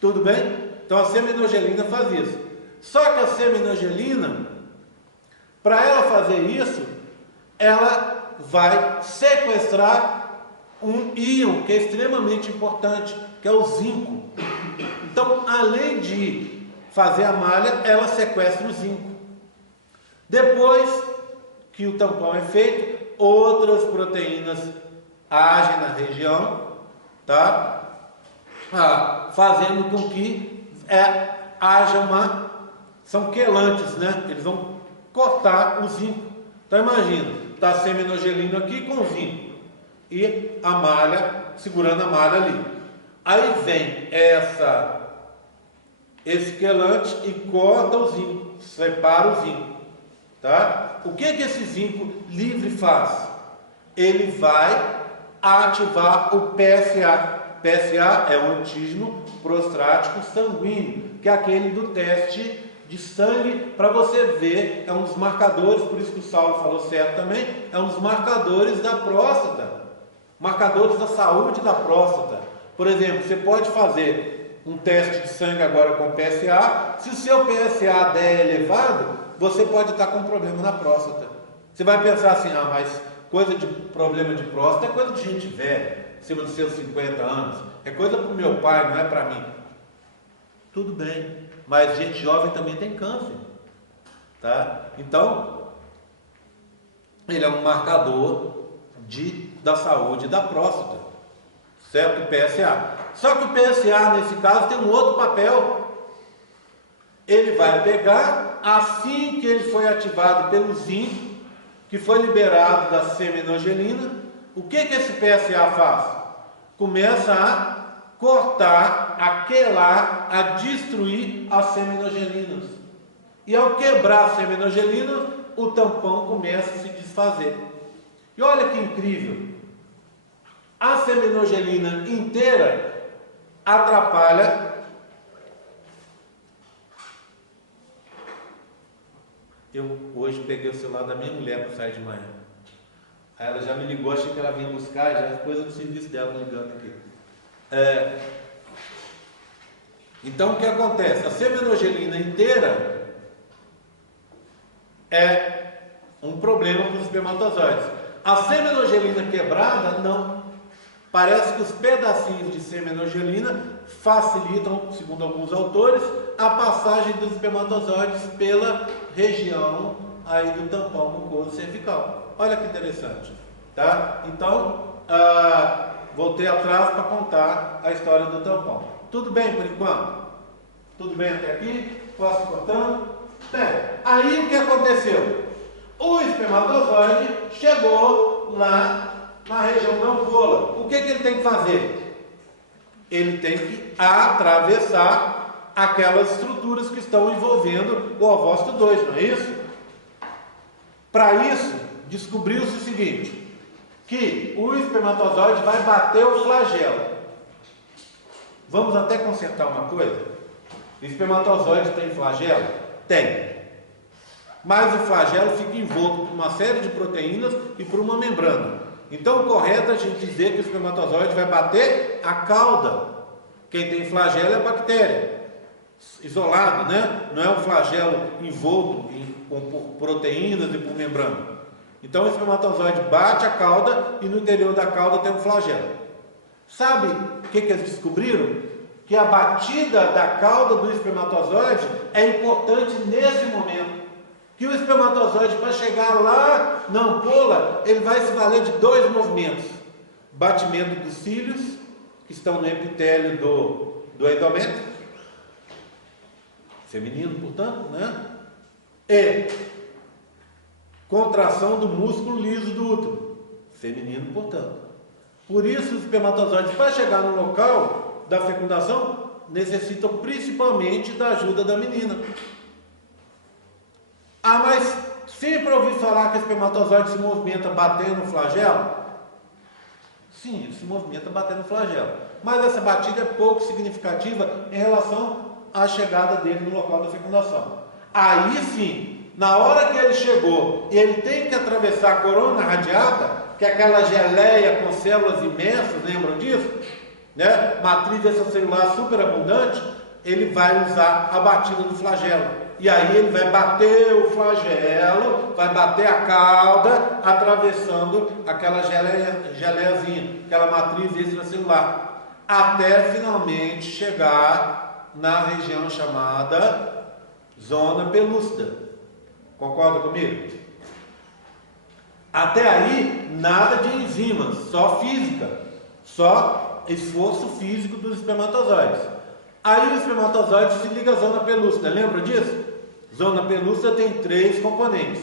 Tudo bem? Então a semenogelina faz isso. Só que a semenogelina, para ela fazer isso, ela vai sequestrar um íon que é extremamente importante, que é o zinco. Então, além de fazer a malha, ela sequestra o zinco. Depois que o tampão é feito, outras proteínas agem na região, tá? Fazendo com que haja são quelantes, né? Eles vão cortar o zinco. Então imagina, está a semenogelina aqui com o zinco e a malha, segurando a malha ali. Aí vem esse quelante e corta o zinco, separa o zinco, tá? O que esse zinco livre faz? Ele vai ativar o PSA. PSA é o antígeno prostático sanguíneo, que é aquele do teste de sangue, para você ver, é um dos marcadores, por isso que o Saulo falou certo também, é um dos marcadores da próstata, marcadores da saúde da próstata. Por exemplo, você pode fazer um teste de sangue agora com PSA, se o seu PSA der elevado, você pode estar com um problema na próstata. Você vai pensar assim, mas coisa de problema de próstata é coisa de gente velha, acima dos seus 50 anos, é coisa para o meu pai, não é para mim. Tudo bem, mas gente jovem também tem câncer, tá? Então, ele é um marcador da saúde da próstata, certo? O PSA. Só que o PSA, nesse caso, tem um outro papel. Ele vai pegar, assim que ele foi ativado pelo zinco, que foi liberado da semenogelina, o que esse PSA faz? Começa a cortar, a quelar, a destruir as seminogelinas. E ao quebrar as seminogelinas, o tampão começa a se desfazer. E olha que incrível! A seminogelina inteira atrapalha. Eu hoje peguei o celular da minha mulher para sair de manhã. Aí ela já me ligou, achei que ela vinha buscar, já é coisa do serviço dela ligando aqui. Então o que acontece? A seminogelina inteira é um problema para os espermatozoides. A seminogelina quebrada, não. Parece que os pedacinhos de seminogelina facilitam, segundo alguns autores, a passagem dos espermatozoides pela região aí do tampão mucoso cervical. Olha que interessante, tá? Então, voltei atrás para contar a história do tampão. Tudo bem por enquanto? Tudo bem até aqui? Posso ir cortando? Bem, aí o que aconteceu? O espermatozoide chegou lá na região da ampola. O que ele tem que fazer? Ele tem que atravessar aquelas estruturas que estão envolvendo o ovócito 2, não é isso? Para isso, descobriu-se o seguinte, que o espermatozoide vai bater o flagelo. Vamos até consertar uma coisa? O espermatozoide tem flagelo? Tem. mas o flagelo fica envolto por uma série de proteínas e por uma membrana. Então, o correto é a gente dizer que o espermatozoide vai bater a cauda. Quem tem flagelo é a bactéria, isolado, né? Não é um flagelo envolto por proteínas e por membrana. Então, o espermatozoide bate a cauda e no interior da cauda tem um flagelo. Sabe o que eles descobriram? Que a batida da cauda do espermatozoide é importante nesse momento. Que o espermatozoide, para chegar lá na ampola, ele vai se valer de 2 movimentos: batimento dos cílios, que estão no epitélio do endométrio, feminino, portanto, né? E contração do músculo liso do útero, feminino, portanto. Por isso, os espermatozoides, para chegar no local da fecundação, necessitam principalmente da ajuda da menina. Ah, mas sempre ouvi falar que o espermatozoide se movimenta batendo no flagelo? Sim, ele se movimenta batendo no flagelo. Mas essa batida é pouco significativa em relação à chegada dele no local da fecundação. Aí sim, na hora que ele chegou, ele tem que atravessar a corona radiata, que é aquela geleia com células imensas, lembram disso? Né? Matriz extracelular superabundante, ele vai usar a batida do flagelo. E aí ele vai bater o flagelo, vai bater a cauda, atravessando aquela geleiazinha, aquela matriz extracelular, até finalmente chegar na região chamada zona pelúcida. Concorda comigo? Até aí, nada de enzimas, só física, só esforço físico dos espermatozoides. Aí o espermatozoide se liga à zona pelúcida, lembra disso? Zona pelúcida tem 3 componentes,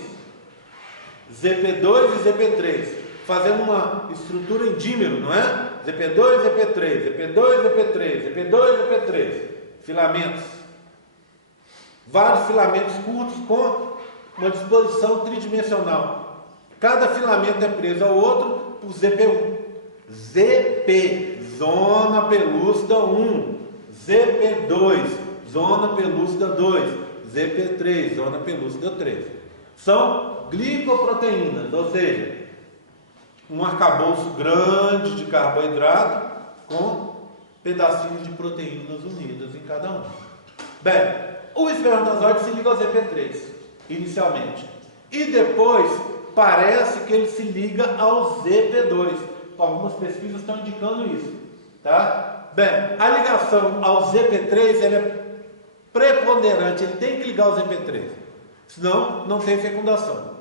ZP2 e ZP3, fazendo uma estrutura em dímero, não é? ZP2, ZP3, ZP2, ZP3, ZP2, ZP3, filamentos, vários filamentos curtos com uma disposição tridimensional. Cada filamento é preso ao outro por ZP1. ZP, zona pelúcida 1, ZP2, zona pelúcida 2, ZP3, zona pelúcida 3. São glicoproteínas, ou seja, um arcabouço grande de carboidrato com pedacinhos de proteínas unidas em cada um. Bem, o espermatozoide se liga ao ZP3, inicialmente. E depois, parece que ele se liga ao ZP2. Algumas pesquisas estão indicando isso, tá? Bem, a ligação ao ZP3, ela é preponderante, ele tem que ligar ao ZP3, senão não tem fecundação.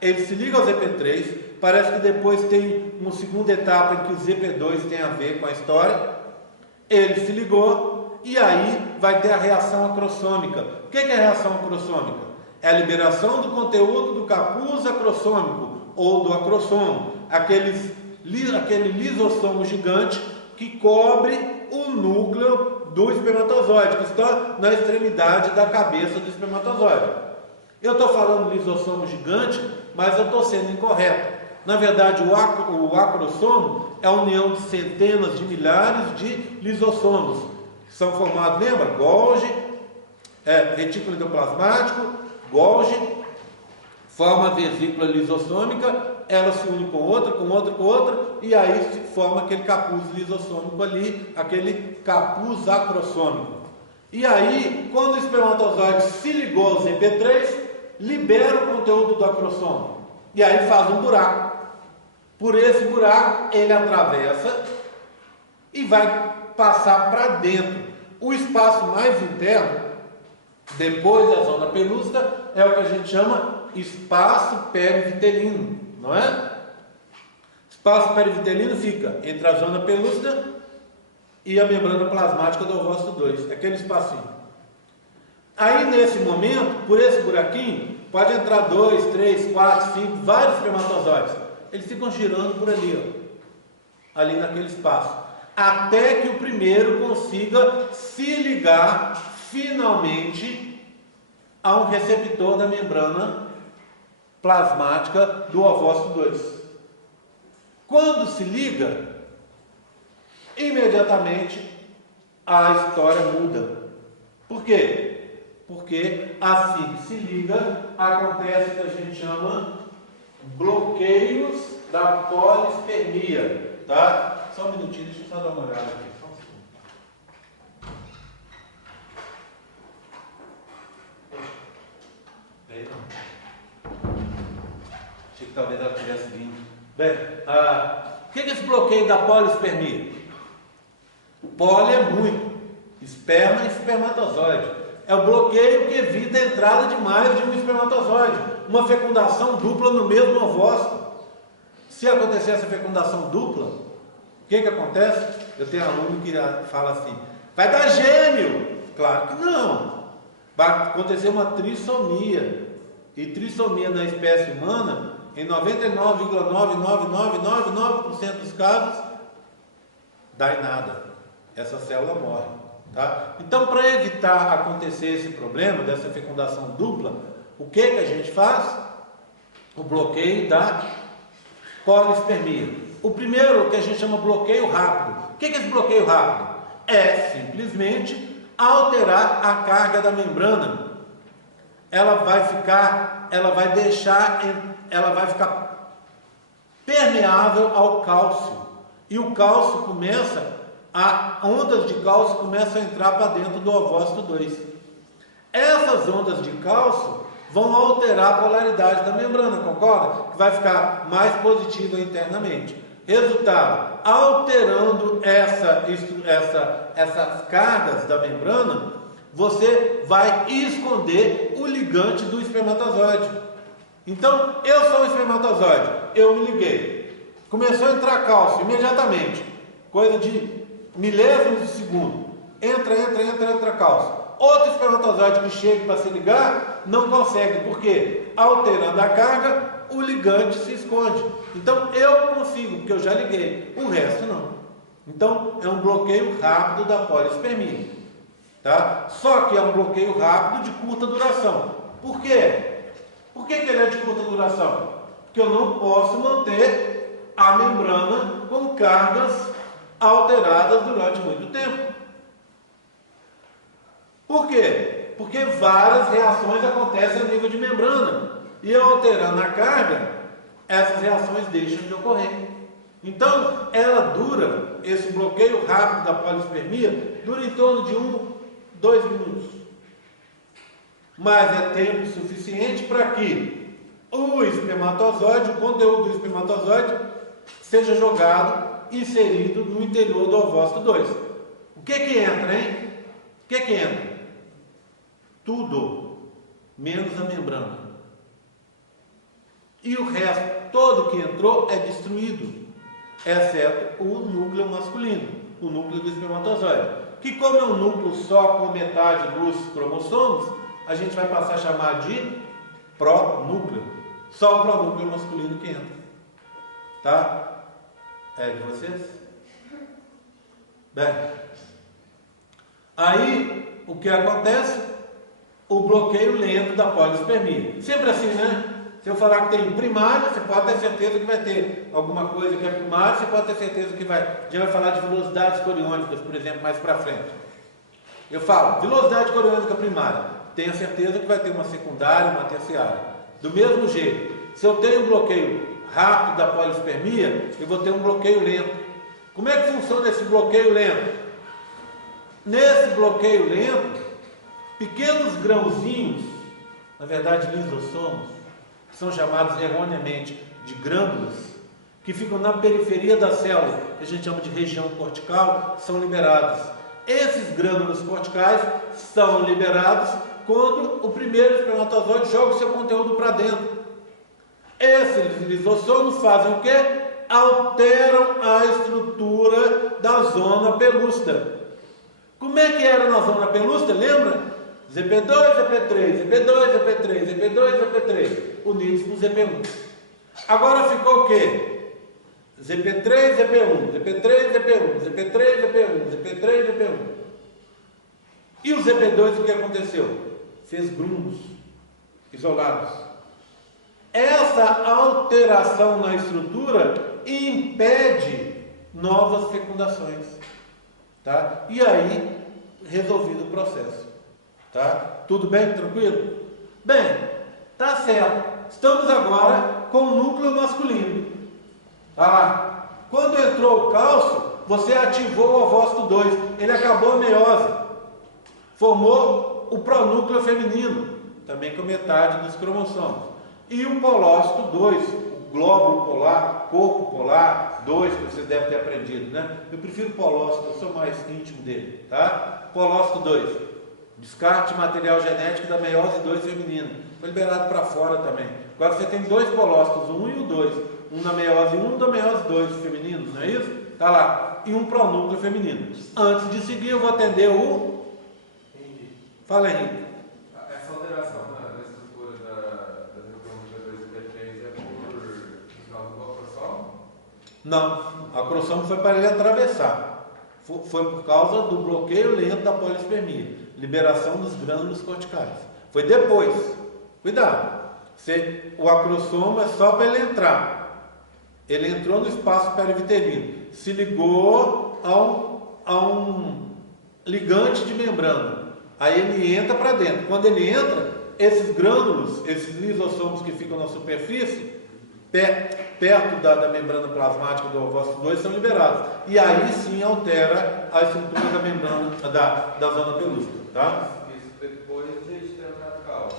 Ele se liga ao ZP3, parece que depois tem uma segunda etapa em que o ZP2 tem a ver com a história. Ele se ligou e aí vai ter a reação acrossômica. O que é a reação acrossômica? É a liberação do conteúdo do capuz acrossômico ou do acrossomo, aquele lisossomo gigante que cobre o núcleo do espermatozoide, que está na extremidade da cabeça do espermatozoide. Eu estou falando lisossomo gigante, mas eu estou sendo incorreto. Na verdade, o acrossomo é a união de centenas de milhares de lisossomos, que são formados, lembra? Golgi, retículo endoplasmático, Golgi, forma a vesícula lisossômica, ela se une com outra, com outra, com outra, e aí se forma aquele capuz lisossômico ali, aquele capuz acrossômico. E aí, quando o espermatozoide se ligou ao ZP3, libera o conteúdo do acrossomo, e aí faz um buraco. Por esse buraco, ele atravessa e vai passar para dentro. O espaço mais interno, depois da zona pelúcida, é o que a gente chama espaço perivitelino, não é? Espaço perivitelino fica entre a zona pelúcida e a membrana plasmática do ovócito 2, aquele espacinho. Aí nesse momento, por esse buraquinho, pode entrar 2, 3, 4, 5, vários espermatozoides. Eles ficam girando por ali, ó, ali naquele espaço, até que o primeiro consiga se ligar finalmente a um receptor da membrana plasmática do ovócito 2. Quando se liga, imediatamente a história muda. Por quê? porque assim que se liga, acontece o que a gente chama bloqueios da polispermia, tá? Só um minutinho, deixa eu só dar uma olhada aqui. Achei que talvez ela tivesse vindo. Bem, o que é esse bloqueio da polispermia? Poli é muito, esperma e espermatozoide. É o bloqueio que evita a entrada de mais de um espermatozoide, uma fecundação dupla no mesmo ovócito. Se acontecer essa fecundação dupla, o que acontece? Eu tenho aluno que fala assim, vai dar gêmeo. Claro que não. Vai acontecer uma trissomia. E trissomia na espécie humana, em 99,99999% dos casos, dá em nada. Essa célula morre. Tá? Então, para evitar acontecer esse problema dessa fecundação dupla, o que a gente faz? O bloqueio da polispermia. O primeiro que a gente chama bloqueio rápido. O que é esse bloqueio rápido? É simplesmente alterar a carga da membrana. Ela vai ficar permeável ao cálcio. E o cálcio ondas de cálcio começam a entrar para dentro do ovócito 2. Essas ondas de cálcio vão alterar a polaridade da membrana, concorda? Que vai ficar mais positiva internamente. Resultado, alterando essas cargas da membrana, você vai esconder o ligante do espermatozoide. Então, eu sou um espermatozoide, eu me liguei. Começou a entrar cálcio imediatamente, coisa de milésimos de segundo. Entra cálcio. Outro espermatozoide que chega para se ligar, não consegue, porque alterando a carga, o ligante se esconde. Então, eu consigo, porque eu já liguei, o resto não. Então, é um bloqueio rápido da polispermia. Tá? Só que é um bloqueio rápido de curta duração. Por quê? Por que ele é de curta duração? Porque eu não posso manter a membrana com cargas alteradas durante muito tempo. Por quê? Porque várias reações acontecem a nível de membrana. E alterando a carga, essas reações deixam de ocorrer. Então, esse bloqueio rápido da polispermia, dura em torno de 2 minutos. Mas é tempo suficiente para que o espermatozoide, o conteúdo do espermatozoide, seja inserido no interior do ovócito 2. O que entra, hein? O que entra? Tudo, menos a membrana. E o resto, todo que entrou, é destruído, exceto o núcleo masculino, o núcleo do espermatozoide. Que como é um núcleo só com metade dos cromossomos, a gente vai passar a chamar de pronúcleo. Só o pronúcleo masculino que entra. Tá? É de vocês? Bem, aí o que acontece? O bloqueio lento da polispermia. Sempre assim, né? Se eu falar que tem primária, você pode ter certeza que vai ter alguma coisa que é primária, você pode ter certeza que já vai falar de velocidades coriônicas, por exemplo, mais para frente. Eu falo, velocidade coriônica primária, tenha certeza que vai ter uma secundária, uma terciária. Do mesmo jeito, se eu tenho um bloqueio rápido da polispermia, eu vou ter um bloqueio lento. Como é que funciona esse bloqueio lento? Nesse bloqueio lento, pequenos grãozinhos, na verdade lisossomos, que são chamados erroneamente de glândulas, que ficam na periferia da célula, que a gente chama de região cortical, são liberados. Esses glândulos corticais são liberados quando o primeiro espermatozoide joga o seu conteúdo para dentro. Esses lisossomos fazem o quê? Alteram a estrutura da zona pelúcida. Como é que era na zona pelúcida? Lembra? ZP2, ZP3, ZP2, ZP3, ZP2, ZP3, unidos com ZP1. Agora ficou o quê? ZP3, ZP1, ZP3, ZP1, ZP3, ZP1, ZP3, ZP1. E o ZP2, o que aconteceu? Fez grumos isolados. Essa alteração na estrutura impede novas fecundações. Tá? E aí, resolvido o processo. Tá? Tudo bem? Tranquilo? Bem, tá certo. Estamos agora com o núcleo masculino. Tá? Quando entrou o cálcio, você ativou o ovócito 2. Ele acabou a meiose. Formou o pronúcleo feminino, também com metade dos cromossomos. E o polócito 2, o glóbulo polar, corpo polar 2, que você deve ter aprendido, né? Eu prefiro polócito, eu sou mais íntimo dele, tá? Polócito 2, descarte material genético da meiose 2 feminina. Foi liberado para fora também. Agora você tem dois polócitos, o 1 e o 2. Um na meiose 1 e um da meiose 2 femininos, não é isso? Tá lá. E um pronúcleo feminino. Antes de seguir, eu vou atender o... Fala, Henrique. Essa alteração na estrutura da cromosoma 2 e P3 é por causa do acrossomo? Não, a acrossomo foi para ele atravessar. Foi por causa do bloqueio lento da polispermia, liberação dos grânulos corticais. Foi depois. Cuidado. O acrossomo é só para ele entrar. Ele entrou no espaço perivitelino, se ligou a um ligante de membrana. Aí ele entra para dentro. Quando ele entra, esses grânulos, esses lisossomos que ficam na superfície, perto da membrana plasmática do ovócito 2, são liberados. E aí sim altera a estrutura da membrana da zona pelúcida. Tá? Isso depois de ter entrado o cálcio.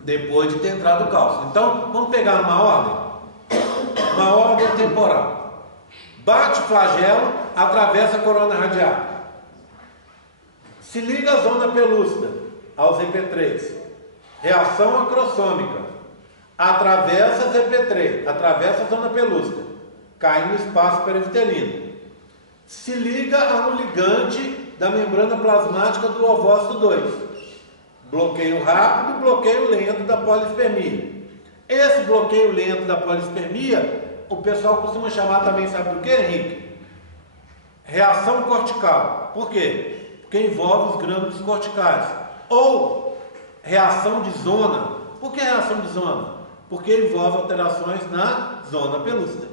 Depois de ter entrado o cálcio. Então, vamos pegar uma ordem. Uma ordem temporal. Bate o flagelo, atravessa a corona radial. Se liga a zona pelúcida, ao ZP3. Reação acrossômica. Atravessa ZP3, atravessa a zona pelúcida. Cai no espaço perivitelino. Se liga a um ligante da membrana plasmática do ovócito 2. Bloqueio rápido, bloqueio lento da polispermia. Esse bloqueio lento da polispermia, o pessoal costuma chamar também, sabe do que, Henrique? Reação cortical. Por quê? Porque envolve os grânulos corticais. Ou reação de zona. Por que reação de zona? Porque envolve alterações na zona pelúcida.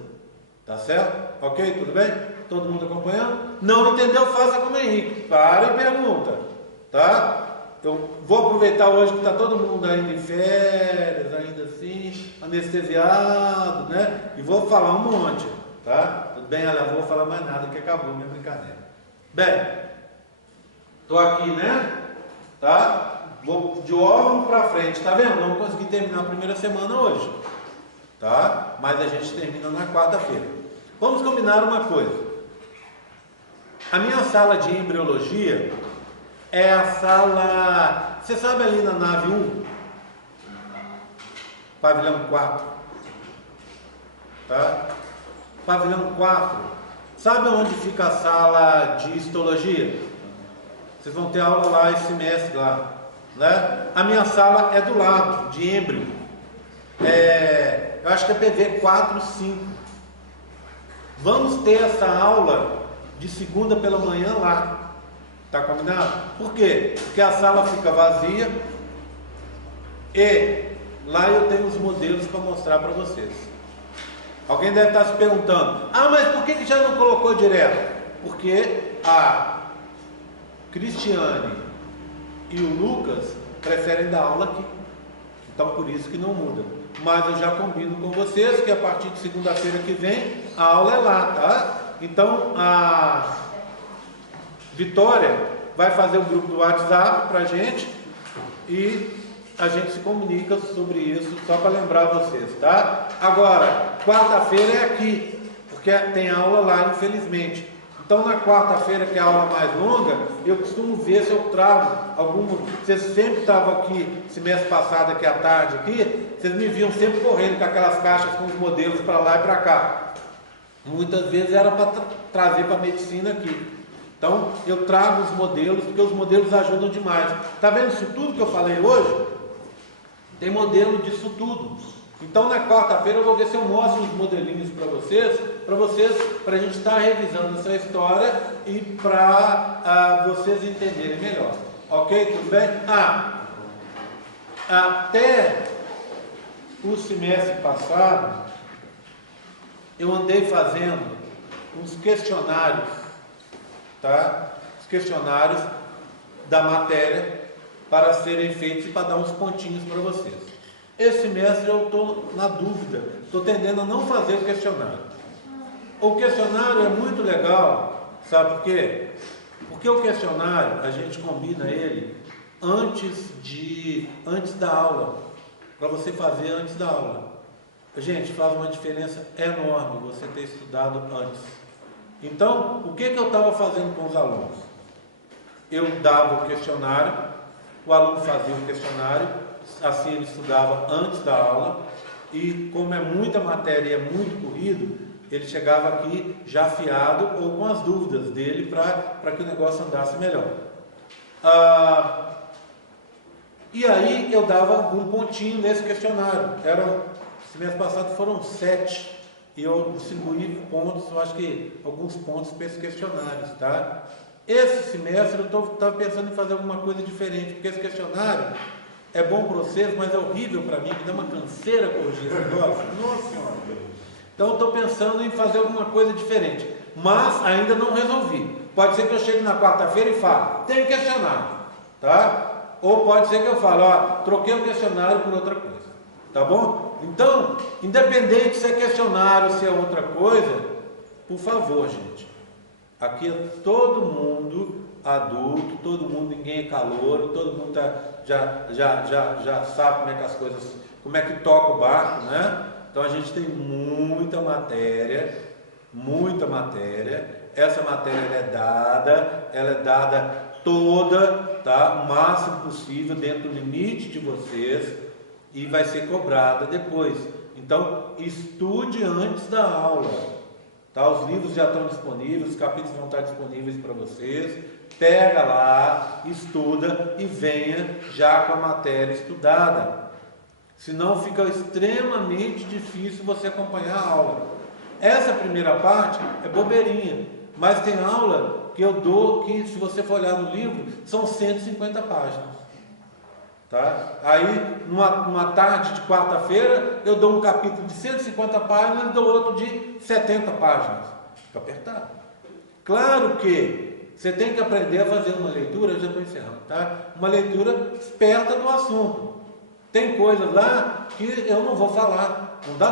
Tá certo? Ok? Tudo bem? Todo mundo acompanhando? Não entendeu? Faça como Henrique. Para e pergunta. Tá? Eu vou aproveitar hoje que está todo mundo ainda em férias, ainda assim, anestesiado, né? E vou falar um monte. Tá? Tudo bem? Olha, não vou falar mais nada que acabou a minha brincadeira. Bem, estou aqui, né? Tá? Vou de óvulo para frente, tá vendo? Não consegui terminar a primeira semana hoje, tá? Mas a gente termina na quarta-feira. Vamos combinar uma coisa. A minha sala de embriologia é a sala... Você sabe ali na nave 1? Pavilhão 4. Tá? Pavilhão 4. Sabe onde fica a sala de histologia? Vocês vão ter aula lá esse semestre lá. Né? A minha sala é do lado, de êmbrio. Eu acho que é PV 4-5. Vamos ter essa aula de segunda pela manhã lá. Tá combinado? Por quê? Porque a sala fica vazia e lá eu tenho os modelos para mostrar para vocês. Alguém deve estar se perguntando: ah, mas por que já não colocou direto? Porque a Cristiane e o Lucas preferem dar aula aqui. Então por isso que não muda. Mas eu já combino com vocês que a partir de segunda-feira que vem a aula é lá, tá? Então a Vitória vai fazer o grupo do WhatsApp pra gente e a gente se comunica sobre isso, só para lembrar vocês, tá? Agora, quarta-feira é aqui, porque tem aula lá, infelizmente. Então, na quarta-feira, que é a aula mais longa, eu costumo ver se eu trago algum... Vocês sempre estavam aqui, semestre passado, aqui à tarde, aqui, vocês me viam sempre correndo com aquelas caixas com os modelos para lá e para cá. Muitas vezes era para trazer para a medicina aqui. Então, eu trago os modelos, porque os modelos ajudam demais. Tá vendo isso tudo que eu falei hoje? Tem modelo disso tudo. Então, na quarta-feira eu vou ver se eu mostro os modelinhos para a gente estar revisando essa história e para vocês entenderem melhor. Ok? Tudo bem? Até o semestre passado, eu andei fazendo uns questionários, tá? Os questionários da matéria para serem feitos e para dar uns pontinhos para vocês. Esse semestre eu estou na dúvida, estou tendendo a não fazer o questionário. O questionário é muito legal, sabe por quê? Porque o questionário, a gente combina ele antes da aula, para você fazer antes da aula. Gente, faz uma diferença enorme você ter estudado antes. Então, o que eu estava fazendo com os alunos? Eu dava o questionário, o aluno fazia o questionário, assim ele estudava antes da aula, e como é muita matéria e é muito corrido, ele chegava aqui já afiado ou com as dúvidas dele para que o negócio andasse melhor. E aí eu dava um pontinho nesse questionário. Semestre passado foram 7, e eu distribuí pontos, eu acho que alguns pontos para esses questionários, tá? Esse semestre eu estava pensando em fazer alguma coisa diferente, porque esse questionário é bom para vocês, mas é horrível para mim, que dá uma canseira corrigir esse negócio. Nossa Senhora! Então eu estou pensando em fazer alguma coisa diferente, mas ainda não resolvi. Pode ser que eu chegue na quarta-feira e fale, tem questionário, tá? Ou pode ser que eu fale, troquei o questionário por outra coisa, tá bom? Então, independente se é questionário, se é outra coisa, por favor, gente, aqui é todo mundo adulto, todo mundo, ninguém é calouro, todo mundo já sabe como é que as coisas, como é que toca o barco, né? Então a gente tem muita matéria, essa matéria ela é dada toda, tá? O máximo possível dentro do limite de vocês e vai ser cobrada depois. Então estude antes da aula, tá? Os livros já estão disponíveis, os capítulos vão estar disponíveis para vocês. Pega lá, estuda e venha já com a matéria estudada. Senão fica extremamente difícil você acompanhar a aula. Essa primeira parte é bobeirinha, mas tem aula que eu dou que, se você for olhar no livro, são 150 páginas. Tá? Aí, numa tarde de quarta-feira, eu dou um capítulo de 150 páginas e dou outro de 70 páginas. Fica apertado. Claro que você tem que aprender a fazer uma leitura, eu já estou encerrando, tá? Uma leitura esperta do assunto. Tem coisas lá que eu não vou falar, não dá